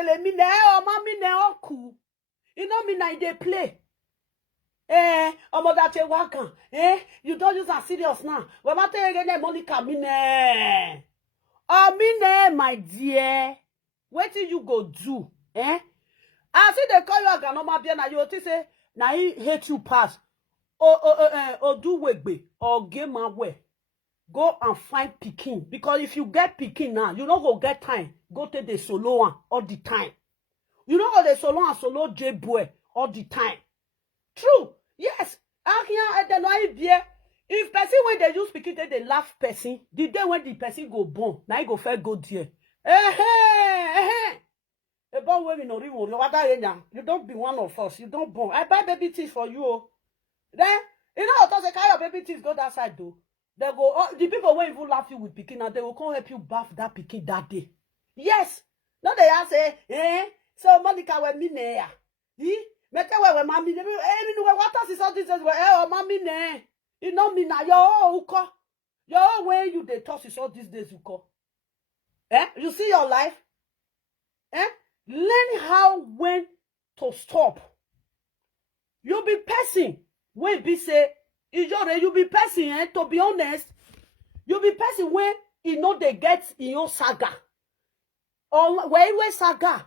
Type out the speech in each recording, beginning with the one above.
kele mi ne o ma mi ne oku. You know me na they play. Omo that you wakan. You don't use a serious now. We ma tell you again Monica mi ne. Oh mi ne my dear. What did you go do? I see they call you a ganoma bien na you say na he hate you pass. Do wegbe or game away. Go and find Peking. Because if you get Peking now, you don't go get time. Go take the solo one all the time. You don't go the solo and solo J boy all the time. True. Yes. If person when they use Peking, they laugh person. The day when the person go born, now he go first go there. About women no you don't be one of us. You don't born. I buy baby teeth for you. Then you know how to carry your baby teeth go that side though. They go the people when even laugh you with Peking and they will come help you bath that Peking that day. Yes. No they are say, so Monica we me ne. Mete we mami ne. What else is all this we mami ne. You know me na yo uko. Yo when you they toss is all these days uko. You see your life? Learn how when to stop. You be person when be say Iyore, you be person, to be honest, you be person when you know they get in your saga. Or where you saga.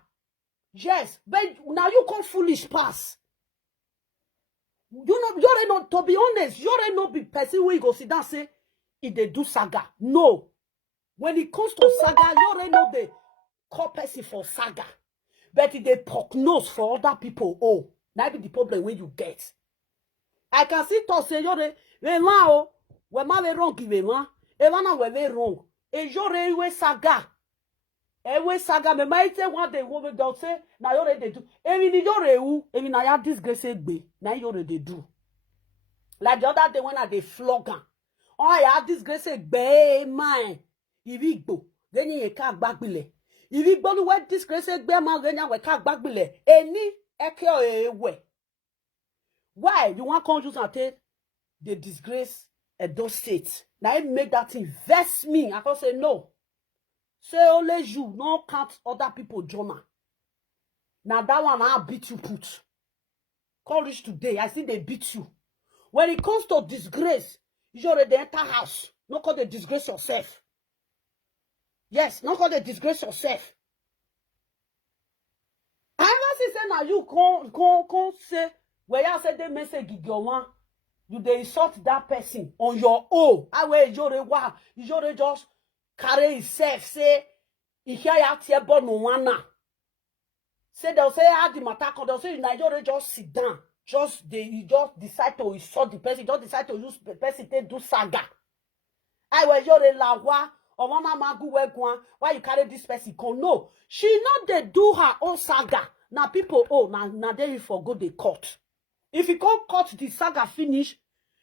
Yes, but now you come foolish pass. You're not, to be honest, you're not be person when you go sit down and say, if they do saga. No. When it comes to saga, you're not the call person for saga. But if they poke nose for other people, oh, that be the problem when you get. I can see to say Iyore, we ma we wrong give ma. Na we wrong. Iyore we saga. We saga me ma say one day we don't say na Iyore they do. Ni Iyore wu, na ya disgrace gbe. Na Iyore they do. Like the other day when I dey flog am. Oh ya disgrace gbe man. Irigbo. Then you ka gbagbile. Irigbo lu we disgrace gbe ma genya we ka gbagbile. Eni eke o ewe. Why you want to use and take the disgrace at those states? Now it make that invest me. I can say no. Say only you, no count other people journal. Now that one I beat you put. Call reach today. I see they beat you. When it comes to disgrace, you already enter house. Not call the disgrace yourself. Yes, not call the disgrace yourself. I never see say now you can't say. Where you say they message you they insult that person on your own. I wear Iyore wow. Iyore just carry himself. Say he hear out here born no one now. Say they'll say how the matter come. They'll say Iyore just sit down. He just decide to insult the person. He just decide to use the person to do saga. I wear Iyore lawa or mama magu wegwan. Why you carry this person? Come no. She not they do her own saga. Now people now they forgo the court. If you can't cut the saga finish,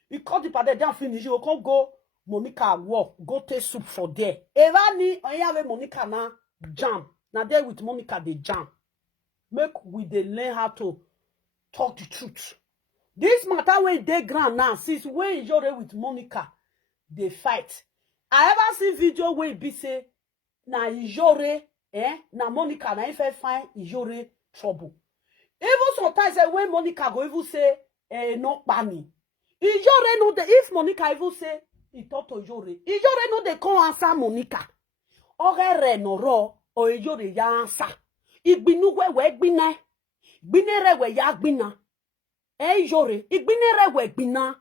you cut the part down finish, you can't go Monica walk, go take soup for there. Evani, I have Monica now jam. Now there with Monica they jam. Make we they learn how to talk the truth. This matter where they grand now, since when Iyore with Monica, they fight. I ever see video where be say, na Iyore, na Monica, na if I find Iyore trouble. Even sometimes when Monica go even say, not bani. Iyore know the if Monica even say, he talk to Iyore. Iyore know they can't answer Monica. Ore no ro, or Iyore ya answer. Igbinu we gbina. Gbinere we ya gbina. Iyore, igbinere we gbina.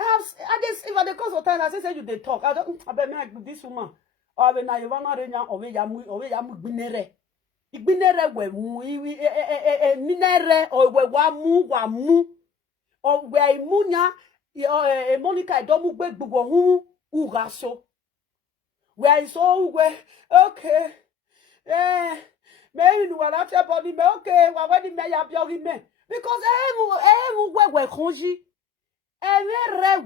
I just if at the course of time I say you they talk. I bet me this woman. Or when I want to renya or we yamu gbinere. Igbinere we mu minere or we wa mu or we imunya Monica don't move back hu uraso. We so we okay. Me nu wala che body me okay wa we di me ya bi me because we konji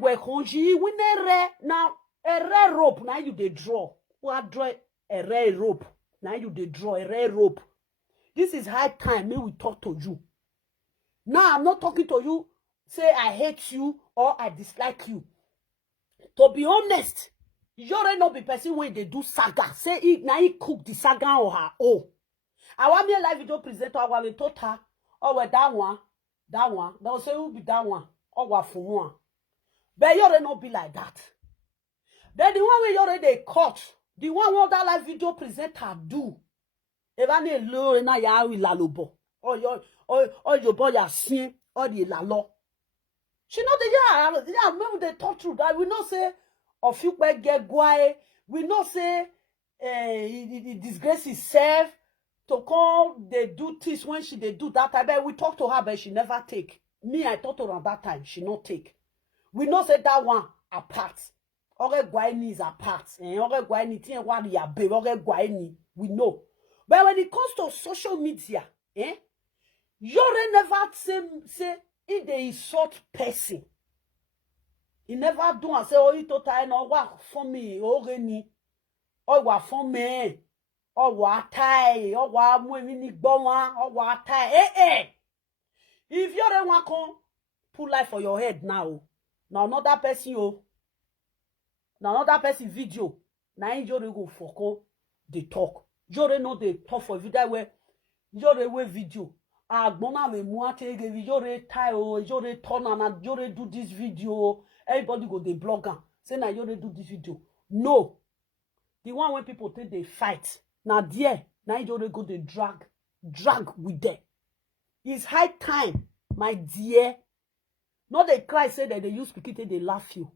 we konji we nere now a rope now you dey draw. What draw a red rope. Now you they draw a red rope. This is high time. May we talk to you. Now I'm not talking to you. Say I hate you or I dislike you. To be honest, you already not be person when they do saga. Say it now he cook the saga or her own. I want me a live video presenter. I want me total. Oh, well, that one. They'll say who be that one. Oh, what for one. But you already not be like that. Then the one where you already caught. The one where that live video presenter do. If I need low na ya wi la lobo. Or your boy ya sin or the la law. She know the yeah, remember they talk through that. We not say of you get guay. We not say he disgrace himself to come they do this when they do that. I bet we talk to her, but she never take. Me, I talk to her at that time. She not take. We not say that one apart. Ore guayni is apart. Ore guayni tiens what ya be. Ore guayni we know. But when it comes to social media, Iyore never say if they insult person. He never do and say, oh, you total no work for me, oh, ni, oh, what for me, oh, what tie, oh, what moving bowa, oh, what tie, If you don't want to put life for your head now another person, now another person video, now Iyore go for the talk. Iyore know the talk for video where Iyore we video. Agbona me muate ge Iyore tie o Iyore turn and Iyore do this video. Everybody go the blogger say na Iyore do this video. No, the one when people take they fight. Now there, now Iyore go the drag with them. It's high time, my dear. Not they cry say that they use speaking they laugh you.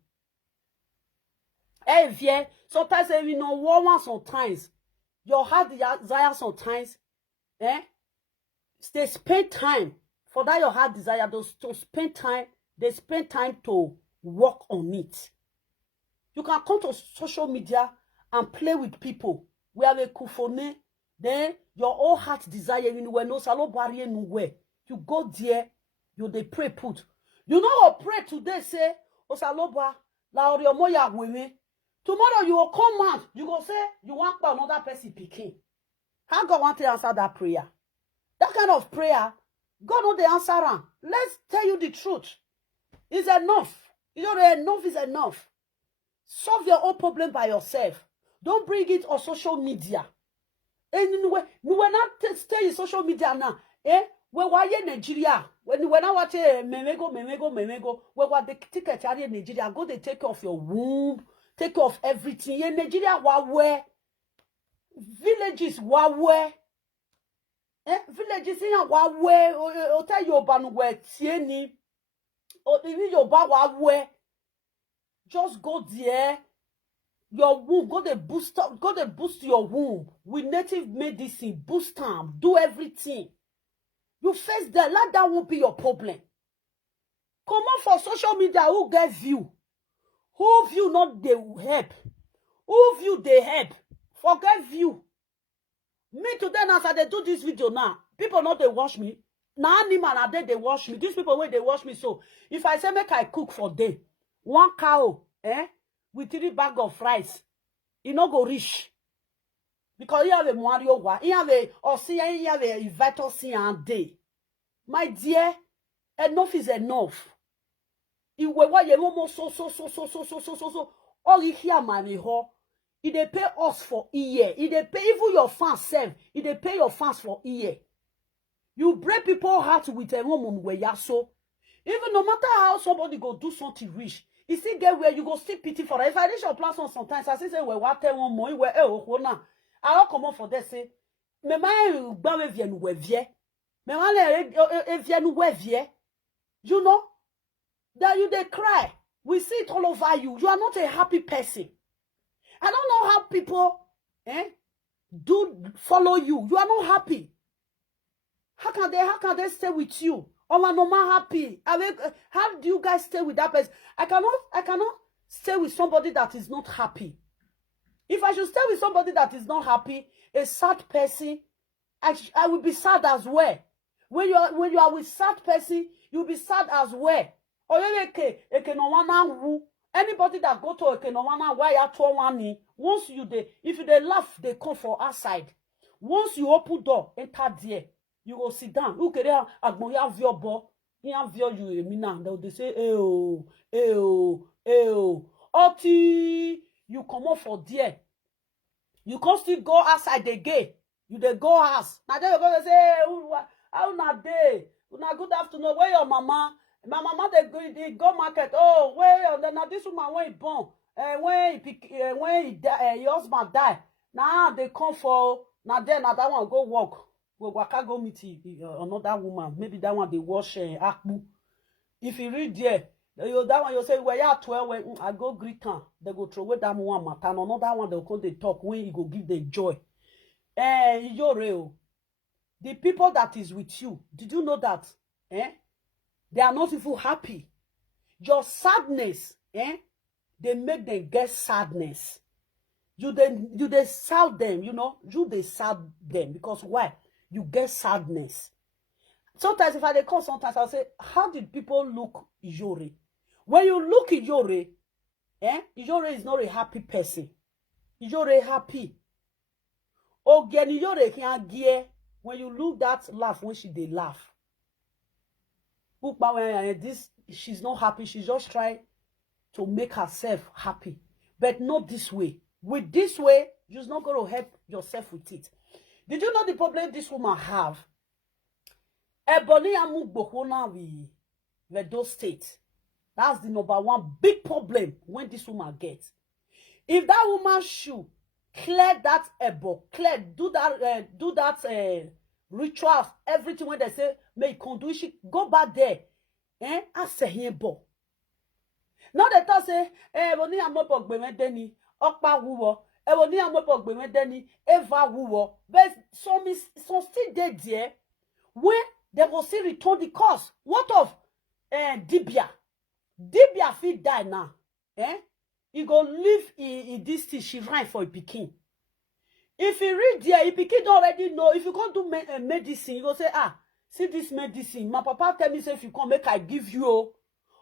Yeah, sometimes you know one sometimes your heart desire sometimes, they spend time for that your heart desire to spend time. They spend time to work on it. You can come to social media and play with people. We have a kufone. Then your whole heart desire you know no salo barrier nowhere. You go there, you they pray put. You know what pray today say osaloba la oriomo ya women. Tomorrow you will come out, you go say you want another person picking. How God want to answer that prayer? That kind of prayer, God know the answer. Let's tell you the truth. It's enough. Enough is enough. Solve your own problem by yourself. Don't bring it on social media. Anyway, we will not stay in social media now. We were in Nigeria. When I watch memego, we were the ticket in Nigeria. Go they take care of your womb, take care of everything. In Nigeria, where villages where. Villages in where hotel Yoruba where tieni or even Yoruba where just go there. Your womb, go the boost your womb with native medicine, boost them, do everything. You face that, like that won't be your problem. Come on for social media, who get view? Who view not they help? Who view they help? Forget view. Me today now, as they do this video now, people not they watch me. Now animal are they watch me. These people when they watch me, so if I say make I cook for day, one cow, with 3 bags of rice, it no go rich. Because you have a Mario wa, you have a or see you have a vital see and day. My dear, enough is enough. You were what you almost so. All you hear money ho. If they pay us for Iyore, if they pay even your fans self, if they pay your fans for Iyore, you break people's heart with a woman where you so. Even no matter how somebody go do something rich, you still get where you go still pity for it. If I reach your platform sometimes, I say well, what tell one more where now. I don't come on for that say. Me ma gba vient we vie. Me ma le vient we vie. You know that you they cry. We see it all over you. You are not a happy person. I don't know how people do follow you. You are not happy. How can they stay with you? Oh, I'm not happy. How do you guys stay with that person? I cannot stay with somebody that is not happy. If I should stay with somebody that is not happy, a sad person, I will be sad as well. When you are with sad person, you'll be sad as well. Anybody that go to Ekenowana, why you to one once you if they laugh, they come for outside. Once you open door, enter there, you go sit down. Who can agboya vio bo? Iyan vio you emina. They say, Oti, you come up for there. You can still go outside the gate. You dey go house. Now they go say, hey, how na day? Una good afternoon. Where your mama? My mama they go market. Oh, where now this woman when he born, when he die, your husband die. Now they come for now then now that one go work. We waka go meet another woman. Maybe that one they wash akpu. If you read there, that one you say, well, yeah, 12 when I go greet her. They go throw away that one matter. Another one they'll come they talk when you go give them joy. Iyore, the people that is with you, did you know that? They are not even happy. Your sadness, they make them get sadness. You they sad them, you know. You they sad them because why? You get sadness. Sometimes if I they call, sometimes I'll say, how did people look Iyore? When you look Iyore, Iyore is not a happy person. Iyore happy. Again, Iyore can't gear when you look that laugh when she they laugh. This she's not happy. She's just trying to make herself happy, but not this way. With this way, you're not going to help yourself with it. Did you know the problem this woman have? Ebony Amugbokona with those states. That's the number one big problem when this woman gets. If that woman should clear that ebo, do that rituals, everything when they say may do, she go back there. I say here bo. Now they talk say, Ebony Amugbokona deni, okpa wuwo. Ebony Amugbokona deni, eva wuwo. But some still there when they will still return the cost. What of Dibia? Dibia fit die now. He go live in this thing she ran for a pikin. If you read there, if pikin don't already know, if you can't do medicine, you go say, see this medicine. My papa tell me say if you come make I give you.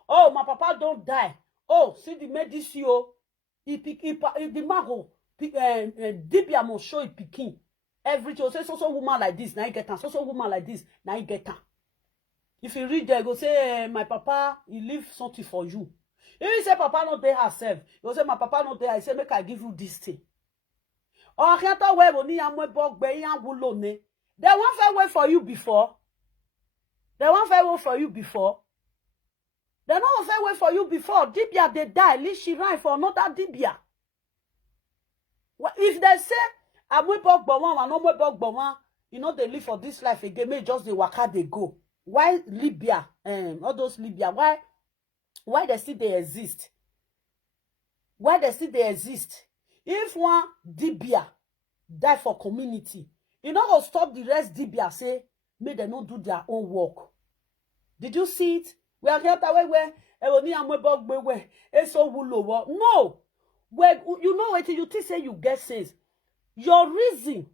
Oh, my papa don't die. Oh, see the medicine. The mago Dibia must show it pikin. Everything say so woman like this, now you get her. So woman like this, now you get her. If you read there, go say, my papa, he leave something for you. If you say papa not there herself, you go say my papa not there. I say make I give you this thing. Or I can't wait when you am they won't fair wait for you before. They won't fair wait for you before. They don't fair wait for you before. Dibia they die. At least she ran for another Dibia. If they say you know they live for this life again, may just the waka they go. Why Libya? All those Libya, why they still they exist? Why they still they exist? If one Dibia die for community, you know go stop the rest Dibia say, may they not do their own work. Did you see it? We are here that way where it's so low. No. Where you know what you think say you get sense. Your reason,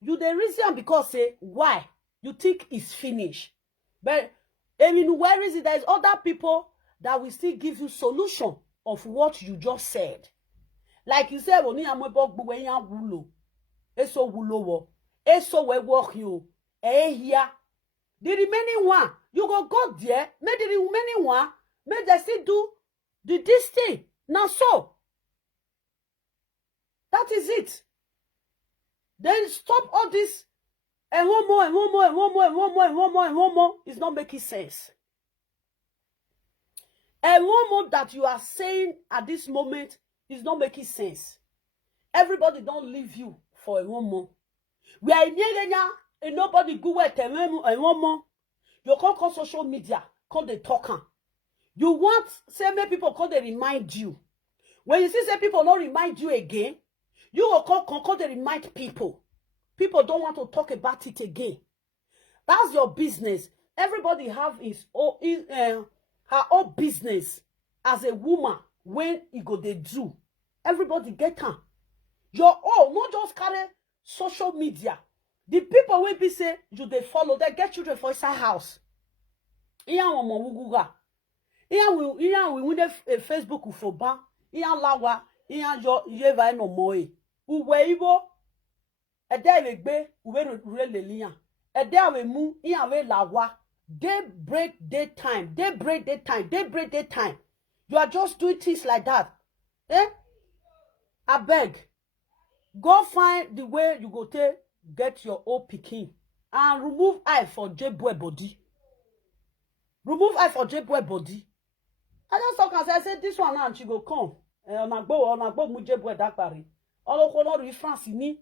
you the reason because say why you think it's finished. But I mean, where is it? There's other people that will still give you solution of what you just said. Like you said, when you are wulo, it's so wulo, it's so we work you. Here, the remaining one, you go there. Make the remaining one, make they still do this thing. Now so. That is it. Then stop all this and one more. It's not making sense. And one more that you are saying at this moment is not making sense. Everybody don't leave you for a one more. We are in here and nobody go at and one more. You can't call social media, call the talker. You want say many people call they remind you. When you see say people not remind you again, you will call they remind people. People don't want to talk about it again. That's your business. Everybody have her own business as a woman when you go they do. Everybody get her. Your own, not just carry social media. The people will be say you they follow, they get children for inside house. Iya woman wuguga. Iya we win a Facebook for ban. Iya lawa. Iya yo yeva no moe. Uwe ibo. Ede wegbe uwe rele liyan. Ede awe mu iya we lawa. They break daytime. They break daytime. You are just doing things like that. I beg. Go find the way you go take get your old pikin and remove eye for J-boy body. Remove eye for J-boy body. I just talk and say, I say this one now, and she go come. On a go mu J-boy that party. All of color in France, he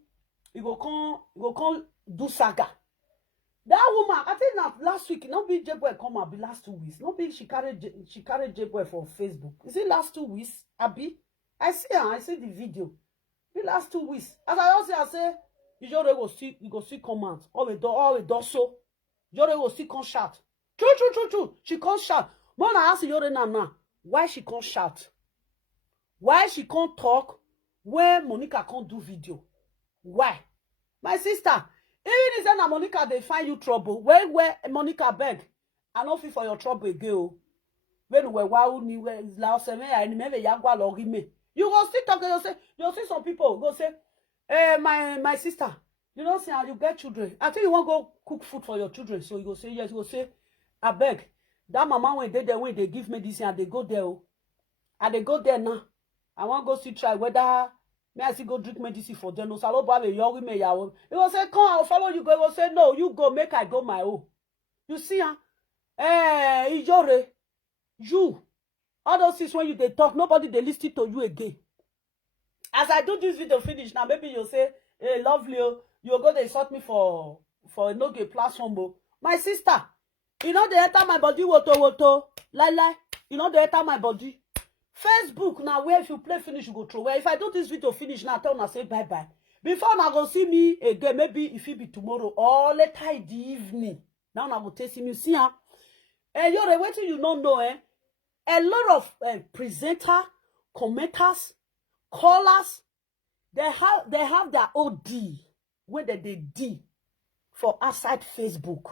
go come do saga. That woman, I think that last week, not be J-boy come and be last 2 weeks. Not be she carried J-boy for Facebook. Is it last 2 weeks? Abi, I see her. I see the video. The last 2 weeks. As I also say, Iyore go see comment. All the door so. Iyore go see come shout. True. She can't shout. Man, I ask Iyore now. Why she can't shout? Why she can't talk when Monica can't do video? Why? My sister, even if Monica they find you trouble, where Monica beg, I don't feel for your trouble again. When we wow ni we la seme I remember yagwa logi me. You go still talk, you'll see some people go say, my sister, you know, say you get children. I think you want to go cook food for your children. So you go say yes, you go say, I beg. That mama when they give medicine and they go there. And they go there now. I want to go see try whether may I see go drink medicine for them. No, salo ba me yogi me yawo. You go say, come, I'll follow you. Go. You go say, no, you go, make I go my own. You see, Iyore, you, all those things when they talk, nobody they listen to you again. As I do this video finish now, maybe you'll say, hey, lovely, you'll go they insult me for no gay platform. My sister, you know they enter my body, woto, lie, you know they enter my body. Facebook now, where if you play finish, you go through. Where if I do this video finish now, tell me say bye. Before now go see me again, maybe if it be tomorrow or later in the evening. Now I will tell you, see, Iyore, wait till you don't know, a lot of presenter, commenters, callers, they have their OD, whether they D for outside Facebook.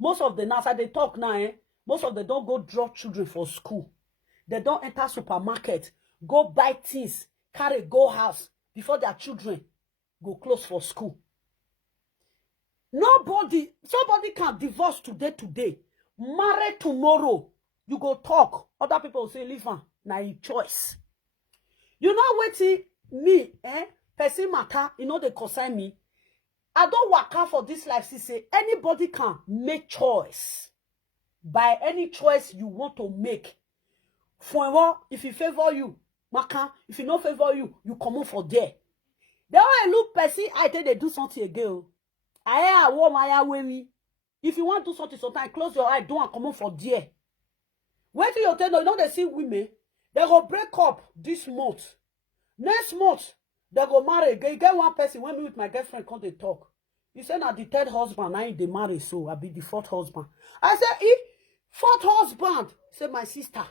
Most of them, as they talk now, most of them don't go drop children for school. They don't enter supermarket, go buy things, carry go house before their children go close for school. Somebody can divorce today, marry tomorrow. You go talk. Other people say, leave her. Now your choice. You know what me, person matter, you know they concern me. I don't work out for this life. She say, anybody can make choice. By any choice you want to make. For what, if he favor you, maka. If he not favor you, you come on for there. Then when I look person, I think they do something again. I want my way. If you want to do something, sometimes close your eye, don't come on for there. Wait till you tell you know they see women, they go break up this month. Next month, they go marry again. Get one person when me with my girlfriend come they talk. He said na the third husband, now they marry, so I be the fourth husband. I said, fourth husband. He said, my sister.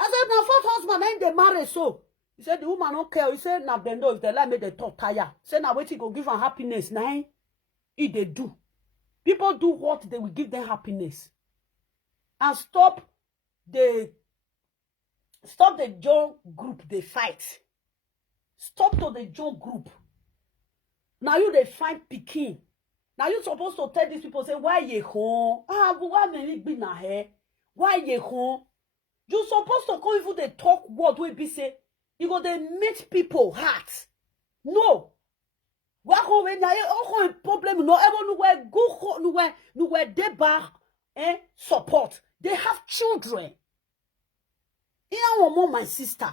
I said, na fourth husband, now they marry, so. He said, the woman don't care. He said, na bendo, if they like me, they talk tire. He said, na wait, go give her happiness. Now, if they do. People do what they will give them happiness. And stop the joint group they fight. Stop to the joint group. Now you they find pikin. Now you supposed to tell these people say why you home? But why me be na here? Why you home? You supposed to go even they talk word we be say you go they meet people heart. No. Why go when na a problem no ever no where they bar support. They have children. One my sister.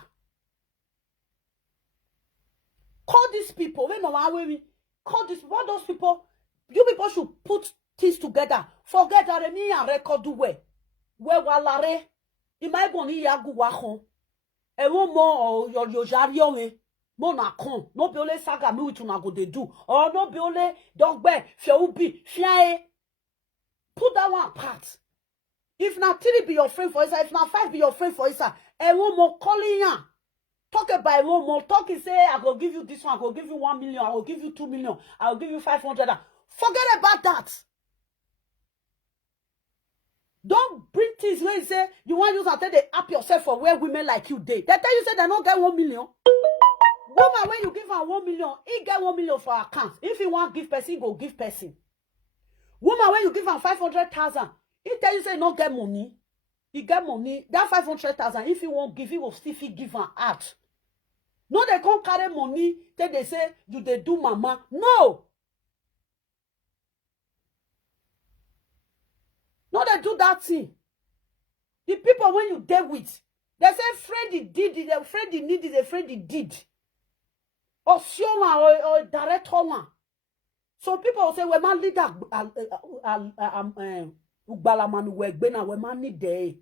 Call these people. Call this. What those people? You people should put things together. Forget that me and record do way. Where walare? Imai boni yagu wahon. E won mo your jarion mo na kon. No be ole saga me with una go dey do. Or no be ole dogbe fe ubi fiae. Put that one apart. If na 3 be your friend for isa, if na 5 be your friend for isa, e won mo calling ya. Talk about one more. Talk and say, I will give you this one, I will give you 1 million, I will give you 2 million, I will give you 500. Forget about that. Don't bring things where you say you want to use and tell the app yourself for where women like you date. They tell you say they don't get 1 million. Woman, when you give her 1 million, he get 1 million for her account. If he want give person, he go give person. Woman, when you give her 500,000, he tell you say not get money. He get money. That 500,000, if he won't give, he will still give her out. No, they can't carry money. Then they say, you they do mama. No. that thing. The people when you deal with, they say friend he did it, a friend he need it, a friend he did. Or Sioma or director man. So people will say, we man leader Ugbalaman Wegbena, we man need day.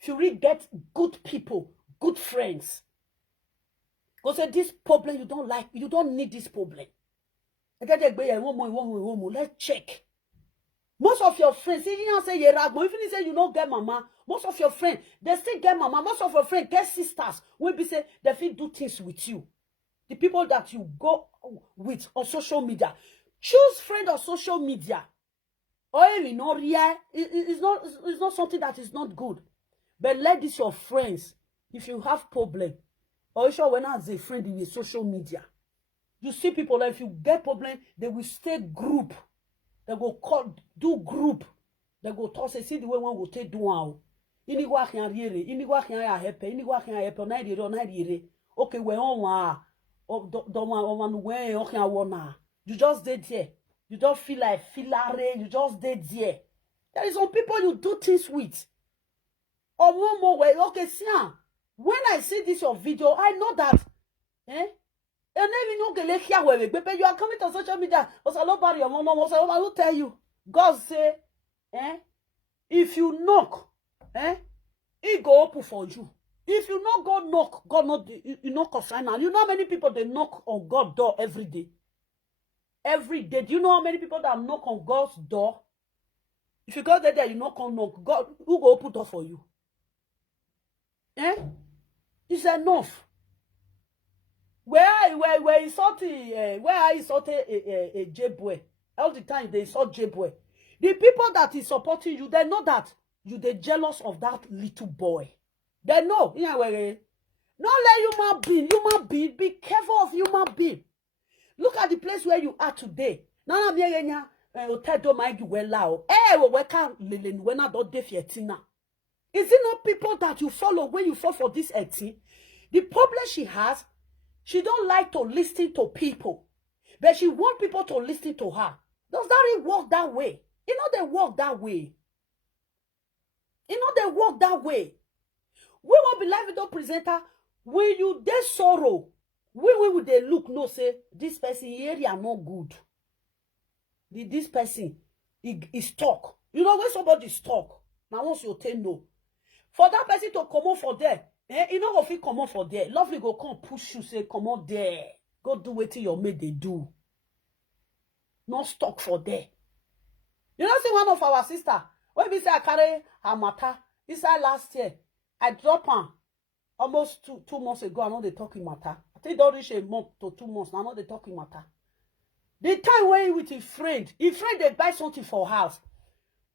If you really get good people, good friends. Because this problem you don't like, you don't need this problem. Let's check. Most of your friends, if you say even you say you don't get mama, most of your friends, they still get mama, most of your friends get sisters. When be say they feel do things with you. The people that you go with on social media. Choose friend on social media. Or you know, it's not something that is not good. But let this your friends, if you have problem, or sure when as a friend in the social media, you see people that if you get problem, they will stay group. They go call do group. They go talk say see the way one will take do now. Inigwa can riere, inigwa can help, inigwa can help na dire. Okay, we on wa. Don't want way okay wanna. You just did there. You don't feel like filare, you just did there. There is some people you do things with. Or one more way. Okay, see, when I see this your video, I know that and then you know get here where you are coming to social media. Nobody your mom I will tell you. God say, if you knock, he go open for you. If you not go knock, God not you know concern. You know how many people they knock on God's door every day? Every day. Do you know how many people that knock on God's door? If you go there, you knock on knock. God, who go open door for you? It's enough. Where I insult a J-boy. All the time they insult J-boy. The people that is supporting you, they know that you they jealous of that little boy. They know. Not let human being, be careful of human being. Look at the place where you are today. Now I'm here. Is it not people that you follow when you fall for this 18? The problem she has, she don't like to listen to people. But she want people to listen to her. Does that really work that way? You know they work that way. We won't be live video presenter. When you dey sorrow, we would they look no say this person here are not good. This person is talk. You know when somebody talk, now once you tell no. For that person to come on for there, you know if he come on for there, lovely go come push you, say come on there. Go do what your mate they do. Not stuck for there. You know, see one of our sister, when we say I carry her matter, this last year, I drop her almost two months ago, I know they talking matter. I think don't reach a month to 2 months, I know they talking matter. The time when with his friend they buy something for house.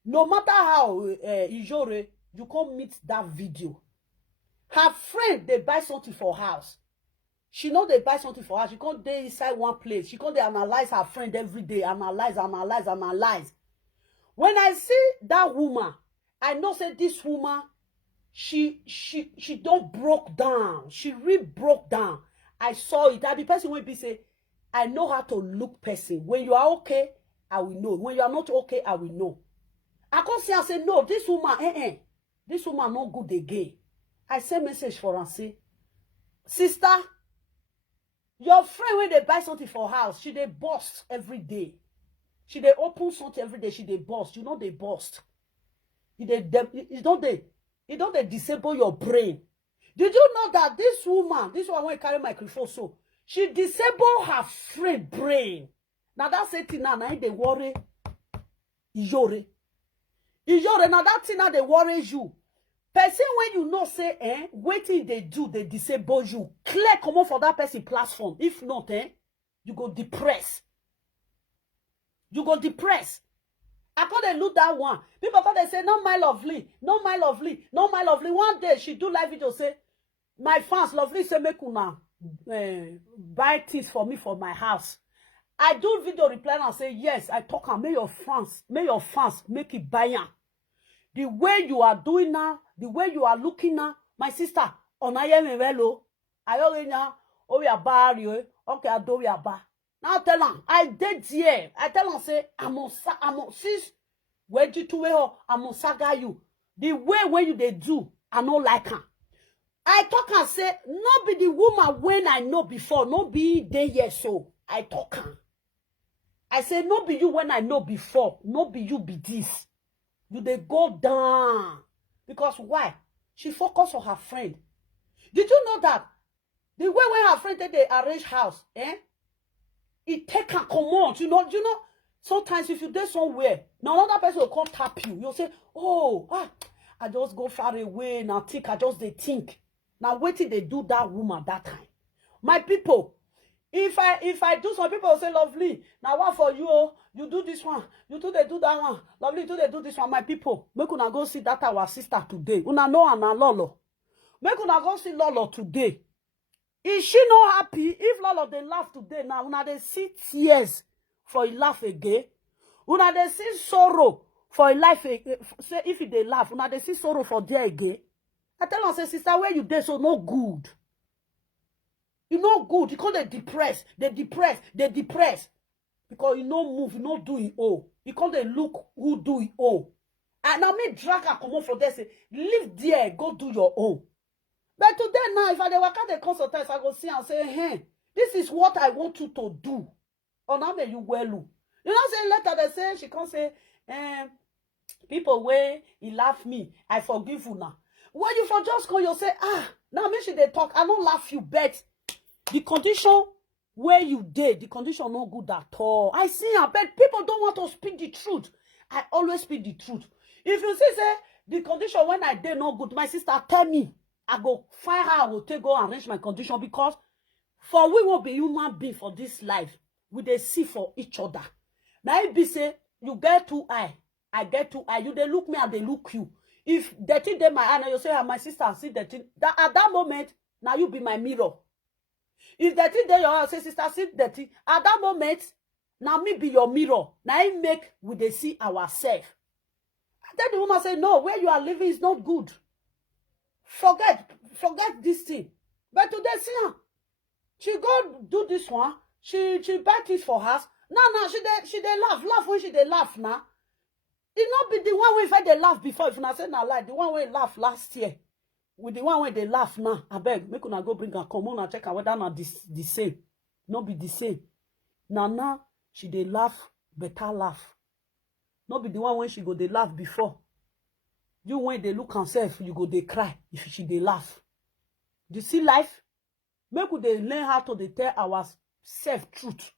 No matter how Iyore, you can't meet that video. Her friend, they buy something for house. She know they buy something for her. She can't dey inside one place. She can't dey analyze her friend every day. Analyze. When I see that woman, I know say this woman, she don't broke down. She really broke down. I saw it. That the person will be say, I know how to look person. When you are okay, I will know. When you are not okay, I will know. I can't see and say, no, this woman, this woman not good again. I send message for her, say, sister, your friend when they buy something for house, she they bust every day. She they open something every day, she they bust. You know they bust. It don't they disable your brain. Did you know that this one when carry microphone so she disable her friend brain. Now that's it now they worry Iyore. Now that thing now they worry you. Person when you know say waiting they do, they disable you. Clear come on for that person platform. If not, you go depressed. I can't look that one. People come they say, no, my lovely. One day she do live video say, my fans lovely say make una buy things for me for my house. I do video reply and say, yes, I talk and may your fans make it buy am. The way you are doing now, the way you are looking now, my sister, on I am velo. I already now, oh we are bar you, okay, I do we are bar. Now tell her, I did here. I tell her say, I'm on sis. Where you to where I must saga you. The way when you they do, I no like her. I talk and say, no be the woman when I know before, no be there yet so. I talk her. I say, no be you when I know before, no be you be this. You they go down. Because why? She focus on her friend. Did you know that? The way when her friend they arrange house, it take her command. You know, sometimes if you do somewhere, now another person will come tap you. You'll say, oh, I just go far away. Now think, I just they think. Now wait till they do that woman that time. My people, if I do, some people will say, lovely. Now what for you? Oh, you do this one. You do they do that one. Lovely, do they do this one? My people, make una go see that our sister today. Una know Anna Lolo. Make una go see Lolo today. Is she not happy? If Lolo they laugh today, now una they see tears for a laugh again. Una they see sorrow for a life again. Say if they laugh, una they see sorrow for there again. I tell her, say, sister, where you there so no good. You no good. You can't depress. They depress. Because you no move, you no do it all. You can't look who do it all. And now me drag her come on for there, say, live there, go do your own. But today now, if I dey work at the consultants, I go see and say, hey, this is what I want you to do. Or now may you well. You know, say later they say, she can't say, people where he laugh me, I forgive you now. When you for just call, you say, now me she they talk, I don't laugh you, but the condition where you did, the condition not good at all. I see her, but people don't want to speak the truth. I always speak the truth. If you say the condition when I did not good, my sister tell me, I go find her, I will take go and arrange my condition, because for we won't be human being for this life. We they see for each other. Now it be say, you get two eye, I get two eye. You they look me and they look you. If dirty dey my eye, now you say, my sister see dirty. That at that moment, now you be my mirror. If dirty dey your eye, say sister see dirty. At that moment, now me be your mirror. Now I make we they see ourselves. Then the woman say, no, where you are living is not good. Forget this thing. But today, see her. She go do this one. She buy this for her. Now, she they laugh when she they laugh now. It not be the one way they laugh before. If I say now lie, the one way laugh last year. With the one way they laugh now. I beg, make una go bring her. Come on and check her whether not the same. Not be the same. Now, she they laugh, better laugh. Not be the one when she go they laugh before. You when they look herself, you go they cry if she they laugh. You see life? Make they learn how to they tell ourself truth.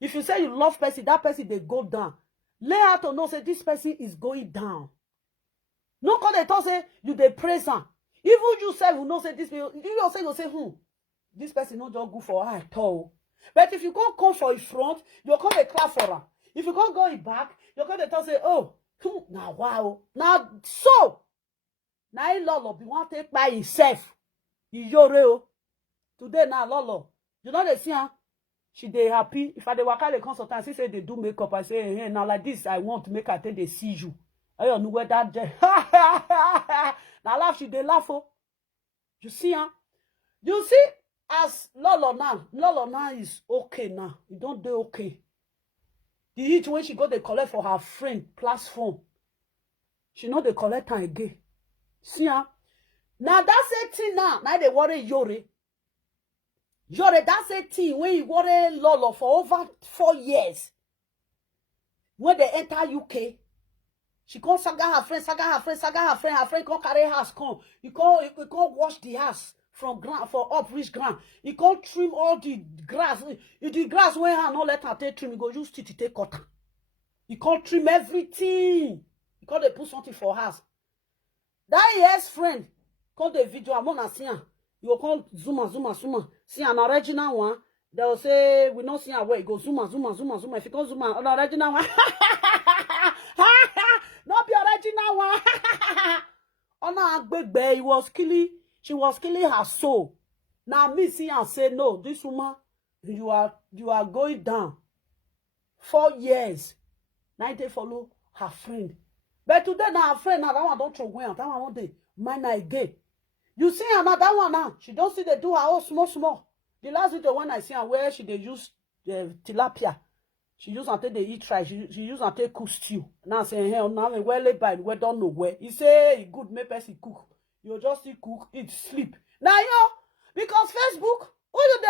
If you say you love person, that person they go down. Learn how to know say this person is going down. No cause they talk say you they praise her. Even you say you know say this person, you yourself you say this person not just good for her at all. But if you can't come for his front, you come a clap for her. If you can't go in back, you come to talk say, oh, now wow. Now so now Lolo be want to take by himself. Iyore. Today now Lolo. You know they see her. She they happy. If I dey work at the consultant, she say they do makeup. I say, hey, now like this, I want to make her think they see you. I don't know where that now laugh, she they laugh. Oh. You see, huh? You see, as Lolo now is okay now. You don't do okay. The heat when she got the collect for her friend platform, she know they collect her again. See, huh? Now that's a thing now. Now they worry Iyore. Iyore, that's a thing when you worry Lolo for over 4 years. When they enter UK, she can't saga her friend. Her friend can't carry house, come. You can't wash the house from ground, for up reach ground. You can't trim all the grass. If the grass when her not let her take trim, you go use it to take cotton. You can't trim everything. You can't they put something for house. That yes friend, call the video, I'm gonna see her. You will call zoom. See an original one. They will say we not see her way. Go zoom. If you call zoom an original one, not the original one. Oh no, baby, she was killing her soul. Now me see and say no, this woman, you are going down. 4 years. Now they follow her friend. But today now her friend now that one don't throw away. That one want they mind again. You see another one now. She don't see they do her all small. The last video when I see her where she they use tilapia. She use and take the eat try. She use and take cook stew. Now saying hey, now we well by we don't know where. He say it good make person cook. You just see cook, eat, sleep. Now because Facebook, who you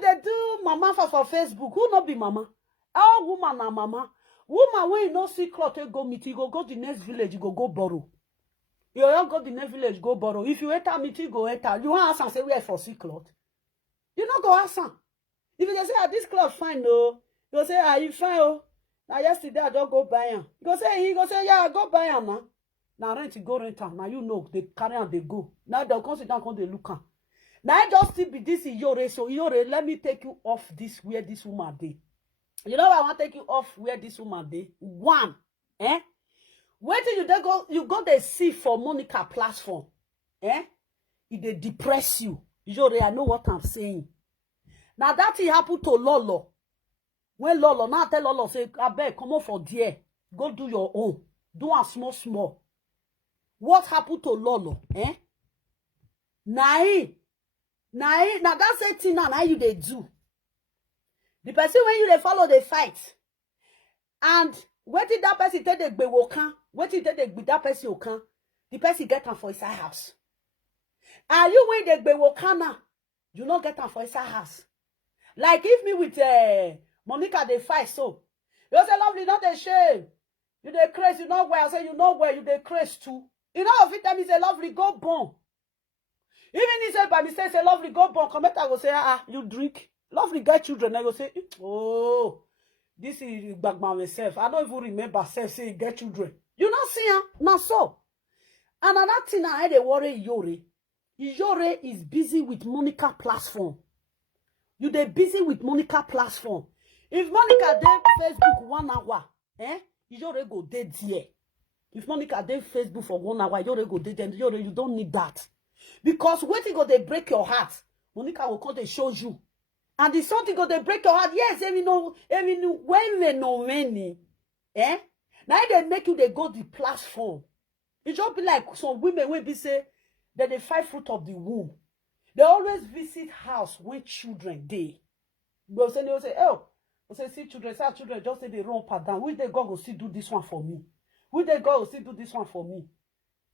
they do mama for Facebook? Who not be mama? All woman and mama. Woman when you no see cloth, you go meet, you go the next village, you go borrow. You don't go the next village, go borrow. If you enter meet, you go enter. You want ask and say where for see cloth? You not go ask her. If you say, this cloth fine, no. You go say, you fine, oh. Now, yesterday, I don't go buy him. You go say, yeah, go buy him, now. Now, rent, you go rent him. Now, you know, they carry and they go. Now, they'll come sit down, come, they look at. Now, I just still be this Iyore. So, Iyore, let me take you off this, where this woman did. You know why I want to take you off where this woman did? One, wait till you go the see for Monica platform. If they depress you. Iyore, I know what I'm saying. Now that it happened to Lolo. When Lolo, now tell Lolo, say, I beg, come on for dear. Go do your own. Do a small. What happened to Lolo? Now that's a thing now you they do. The person when you they follow they fight. And what did that person take the bewokan? What did they be that person okan? The person get him for his house. Are you when they bewokan now? You not get him for his house. Like if me with Monica they fight so. You say lovely, not a shame. You they crazy, you know where I say you know where you they crazy too. You know if it time is a lovely go bon. Even he say by mistake say lovely go bon. Come I go say you drink. Lovely get children. I go say oh this is back by myself. I don't even remember say get children. You not see not so. And another thing I had a worry Iyore. Iyore is busy with Monica platform. You they busy with Monica platform. If Monica did Facebook 1 hour, Iyore go dead there. If Monica did Facebook for 1 hour, Iyore go dead there. Iyore, you don't need that. Because when you go they break your heart, Monica will come they show you. And the something go they break your heart. Yes, when they know many. Now they make you they go the platform. It just be like some women will be say that they fight fruit of the womb. They always visit house with children they say, oh, they say, see children just say they run up and down. Which they God will still do this one for me? Which they God will still do this one for me?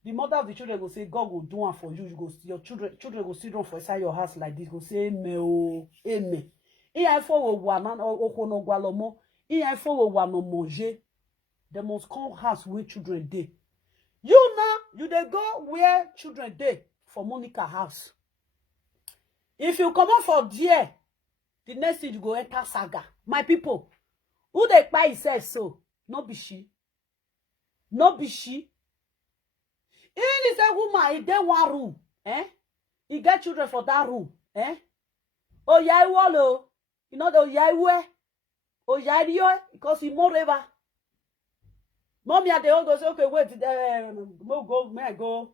The mother of the children will say, God will do one for you. You go, your children will still run for inside your house like this. Go say, amen, oh, amen. They must come house where children they. You now, you they go where children they for Monica house. If you come out for there, the next thing you go enter saga. My people, who they buy itself so? No be she. No be she. Even if a woman in there one room, he get children for that room, Oh yeah, wallow. You know the Iyore. Oh yeah, because he more ever. Mommy at the old go say, okay, wait, may I go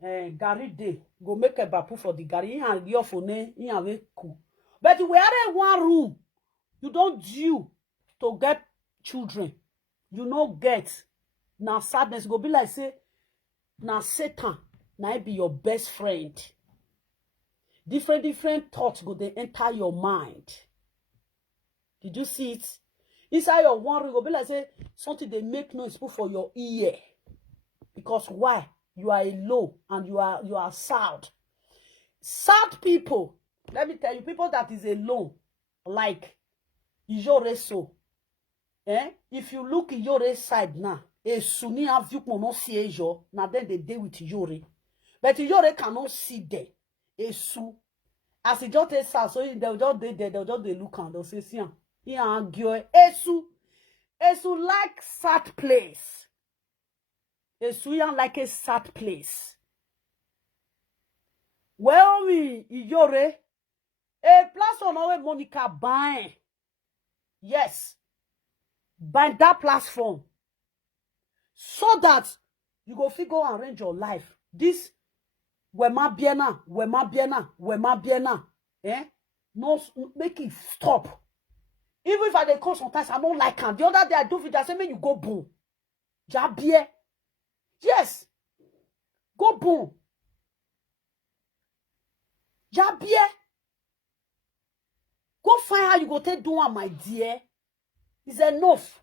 Gary day. Go make a bapu for the Gary and your phone, in cool. But we are in one room. You don't due to get children. You no get. Now sadness go be like say, now Satan, now it be your best friend. Different thoughts go they enter your mind. Did you see it? Inside your one room go be like say something they make noise put for your ear. Because why? You are alone and you are sad. Sad people. Let me tell you, people that is alone, like Iyore so. If you look Iyore's side now, a Sunni have you cannot see Ejo, now then they deal with Iyore. But Iyore cannot see them. A Su. As it just is sad, so they'll just they look and they'll say, see, here argue. Esu like sad place. Esu like a sad place. Well, we Iyore. A platform where Monica buying. Yes. Buy that platform. So that you go figure and arrange your life. This wema biena. No, make it stop. Even if I dey call sometimes I don't like her. The other day I do video, I say, man, you go boom. Jabie. Yes. Go boom. Jabie. Go find how you go take do one, my dear. It's enough.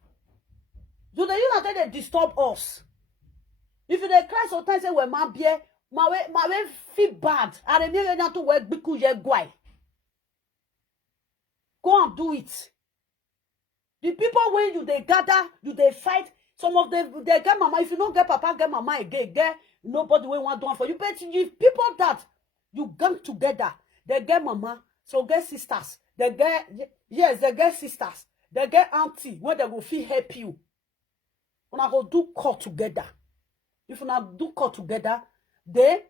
Do they you not they disturb us? If you dey cry sometimes say we ma bie, my way feel bad. I remember not to work because you guy. Go and do it. The people when you they gather, you they fight. Some of them they get mama. If you don't get papa, get mama again. Get nobody will want to do for you. But if people that you gang together, they get mama, so get sisters. They get yes, they get sisters. They get auntie where they will feel help you. When I go do court together. If you not do court together, they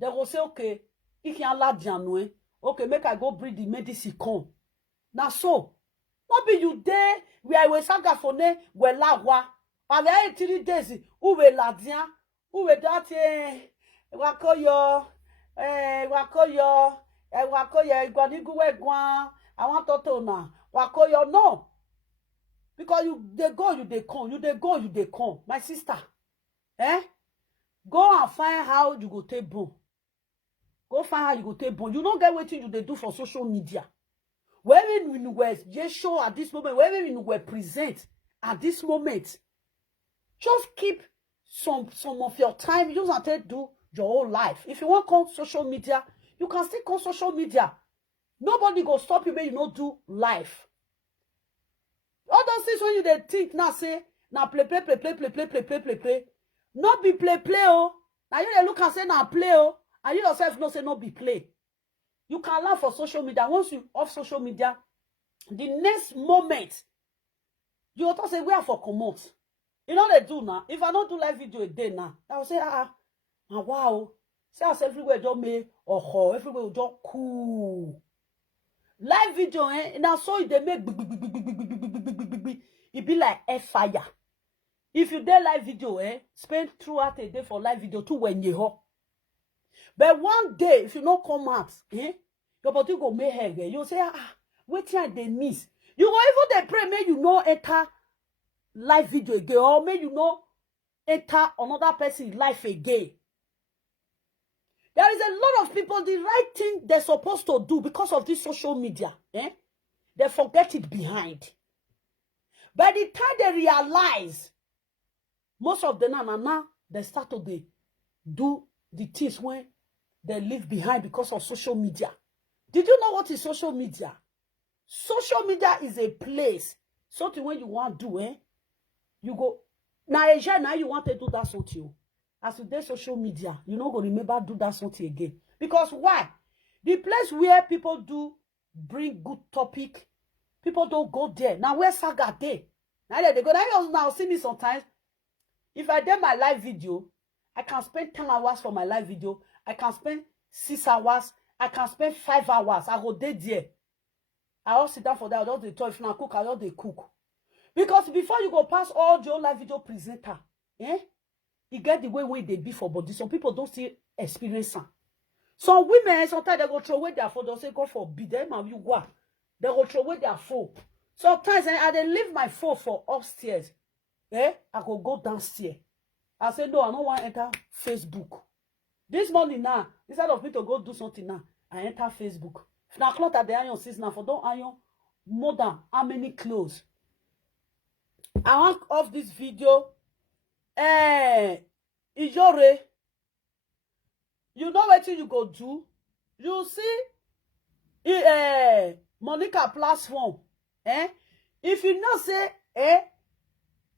will say, okay, if you allow Janue, okay, make I go bring the medicine come. Now so, not be you there, we are with Sagafone, we la wa. And there 3 days, who will la dia, who will that, wakoyo, guaniguegua, I want to na, wakoyo, no. Because they go, they come, they go, they come. My sister. Go and find how you go take bone. Go find how you go take bone. You don't get what you they do for social media. Wherever you were show at this moment, wherever you were present at this moment, just keep some of your time. You don't have to do your whole life. If you want to come social media, you can still come social media. Nobody go stop you when you not do life. All those things when you they think now say now play. Not be play oh. Now you they look and say now play oh. And you yourself no say not be play. You can laugh for social media. Once you off social media, the next moment you also say we are for commot. You know they do now. If I don't do live video a day now, I will say wow. See us everywhere don't make or everywhere don't cool. Live video now so they make it be like a fire. If you do live video, spend throughout a day for live video too when you ho. But one day, if you not come out, your body go make hair. You say, wait till they miss. You go even they pray, may you know enter live video again, or may you know enter another person's life again. There is a lot of people, the right thing they're supposed to do because of this social media, they forget it behind. By the time they realize, most of them now they start to do the things when they leave behind because of social media. Did you know what is social media? Social media is a place. Something when you want to do, you go. Now you want to do that something. As you do social media, you're not going to remember do that something again. Because why? The place where people do bring good topic, people don't go there. Now where Saga there? Now they go. Now see me sometimes. If I did my live video, I can spend 10 hours for my live video. I can spend 6 hours. I can spend 5 hours. I go there. I all sit down for that. I don't talk. If I cook, I don't cook. Because before you go past all your live video presenter, you get the way they be for body. Some people don't see experience. Some women, sometimes they go throw away their phone. They'll say, God forbid them, and you go. They go throw away their phone. Sometimes I they leave my phone for upstairs. I go downstairs. I say, no, I don't want to enter Facebook. This morning now, instead of me to go do something now, I enter Facebook. If na cloth at the iron since now, for don't iron more than how many clothes. I want off this video. Iyore, you know what you go do? You see, Monica platform. If you not say,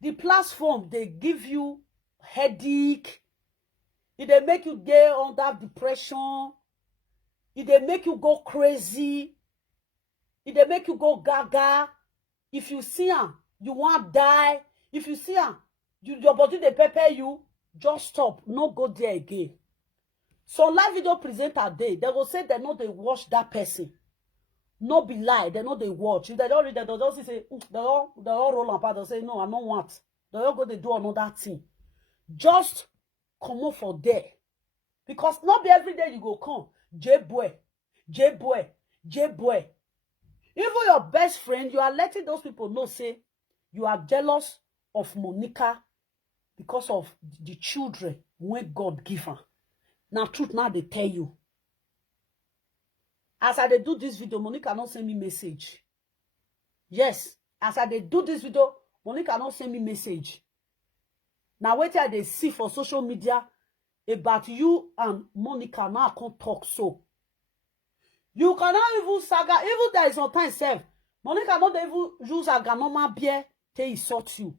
the platform they give you headache, if they make you get under depression, if they make you go crazy, if they make you go gaga, if you see them, you want die. If you see them, your body they prepare you, just stop, no go there again. So live video presenter they will say they know they watch that person. No be lie, they know they watch. If they don't read, they don't say, they all roll apart. They say, no, I don't want. They all go they do another thing. Just come up for there. Because not be every day you go come. J-boy. Even your best friend, you are letting those people know, say, you are jealous of Monica because of the children when God give her. Now, truth now they tell you. As I dey do this video, Monica not send me message. Yes, as I dey do this video, Monica not send me message. Now wait till they see for social media about you and Monica. Now I can't talk so. You cannot even saga, even there is no time self. Monica not even use a normal beer to insult you.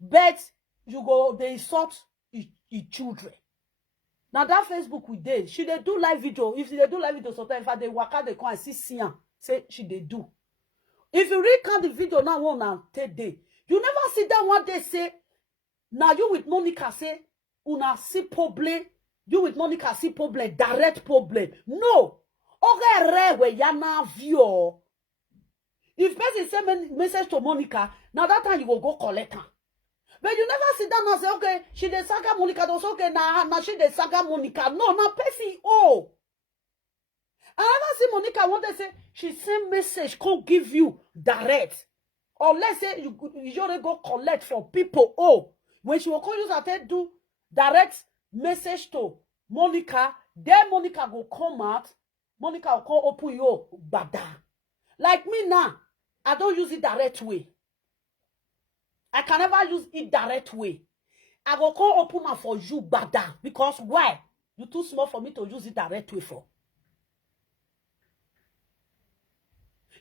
But you go, they insult your children. Now that Facebook we did, she they do live video. If they do live video, sometimes if they work out, they come and see Sian. Say she they do. If you read the video now, one and take day, you never see that one day say, now you with Monica say, una see problem. You with Monica see problem, direct problem. No. Okay, rewe yana view. If person send message to Monica, now that time you will go collect her. But you never sit down and say, okay, she the saga Monica, that's okay, now she the saga Monica. No, now person, oh. I never see Monica want to say, she send message, can't give you direct. Or let's say, you already go collect for people, oh. When she will call you, I do direct message to Monica, then Monica go come out, Monica will come open your bada. Like me now, I don't use it direct way. I can never use it direct way. I go come open my for you bada. Because why? You too small for me to use it direct way for.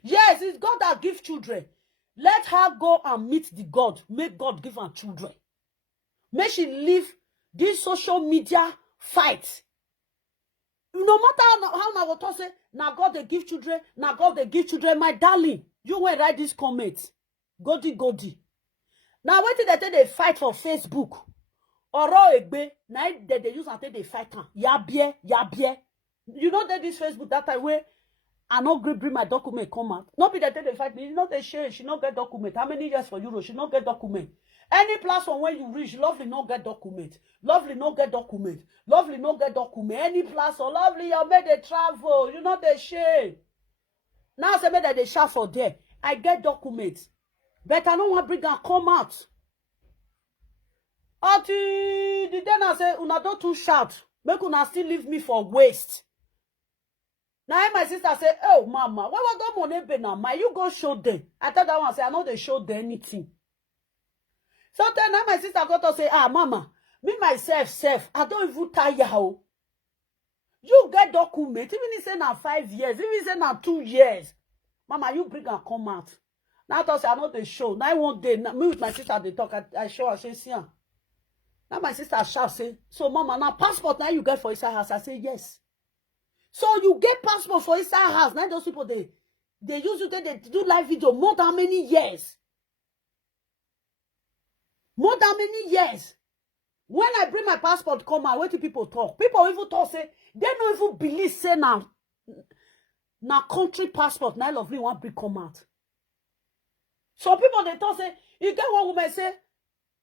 Yes, it's God that gives children. Let her go and meet the God. Make God give her children. May she leave this social media fight. No matter how I will say, now God they give children, now God they give children, my darling. You will write this comment. Godi. Now wait till they fight for Facebook. Or egbe, now they use until they fight. Yabie. You know that this Facebook that I way. I not bring my document come out. Not be that they fight me. Not they share. She not get document. How many years for Euro? She not get document. Any platform where you reach, lovely not get document. Lovely not get document. Lovely not get document. Any platform, lovely you made they travel. You know they share. Now say me that they share for there. I get documents. But I don't want to bring and come out. Until the day I say, una don't too shout. Make una still leave me for waste. Now my sister say, oh mama, what was that money be now? My you go show them. I tell that one say, I know they show them anything. Sometimes now my sister got to say, ah mama, me myself, I don't even tire how. You get document, even if say now 5 years, even if say now 2 years. Mama, you bring and come out. Now I say, I know they show. Now one day, me with my sister they talk, I show, I say, see her. Now my sister shout say, so mama, now passport now you get for inside house. I say, yes. So you get passport for inside house. Now those people they use you they do live video more than many years. More than many years. When I bring my passport come out, what do people talk? People even talk say they don't even believe say now country passport now lovely one bring come out. So people they talk say you get one woman say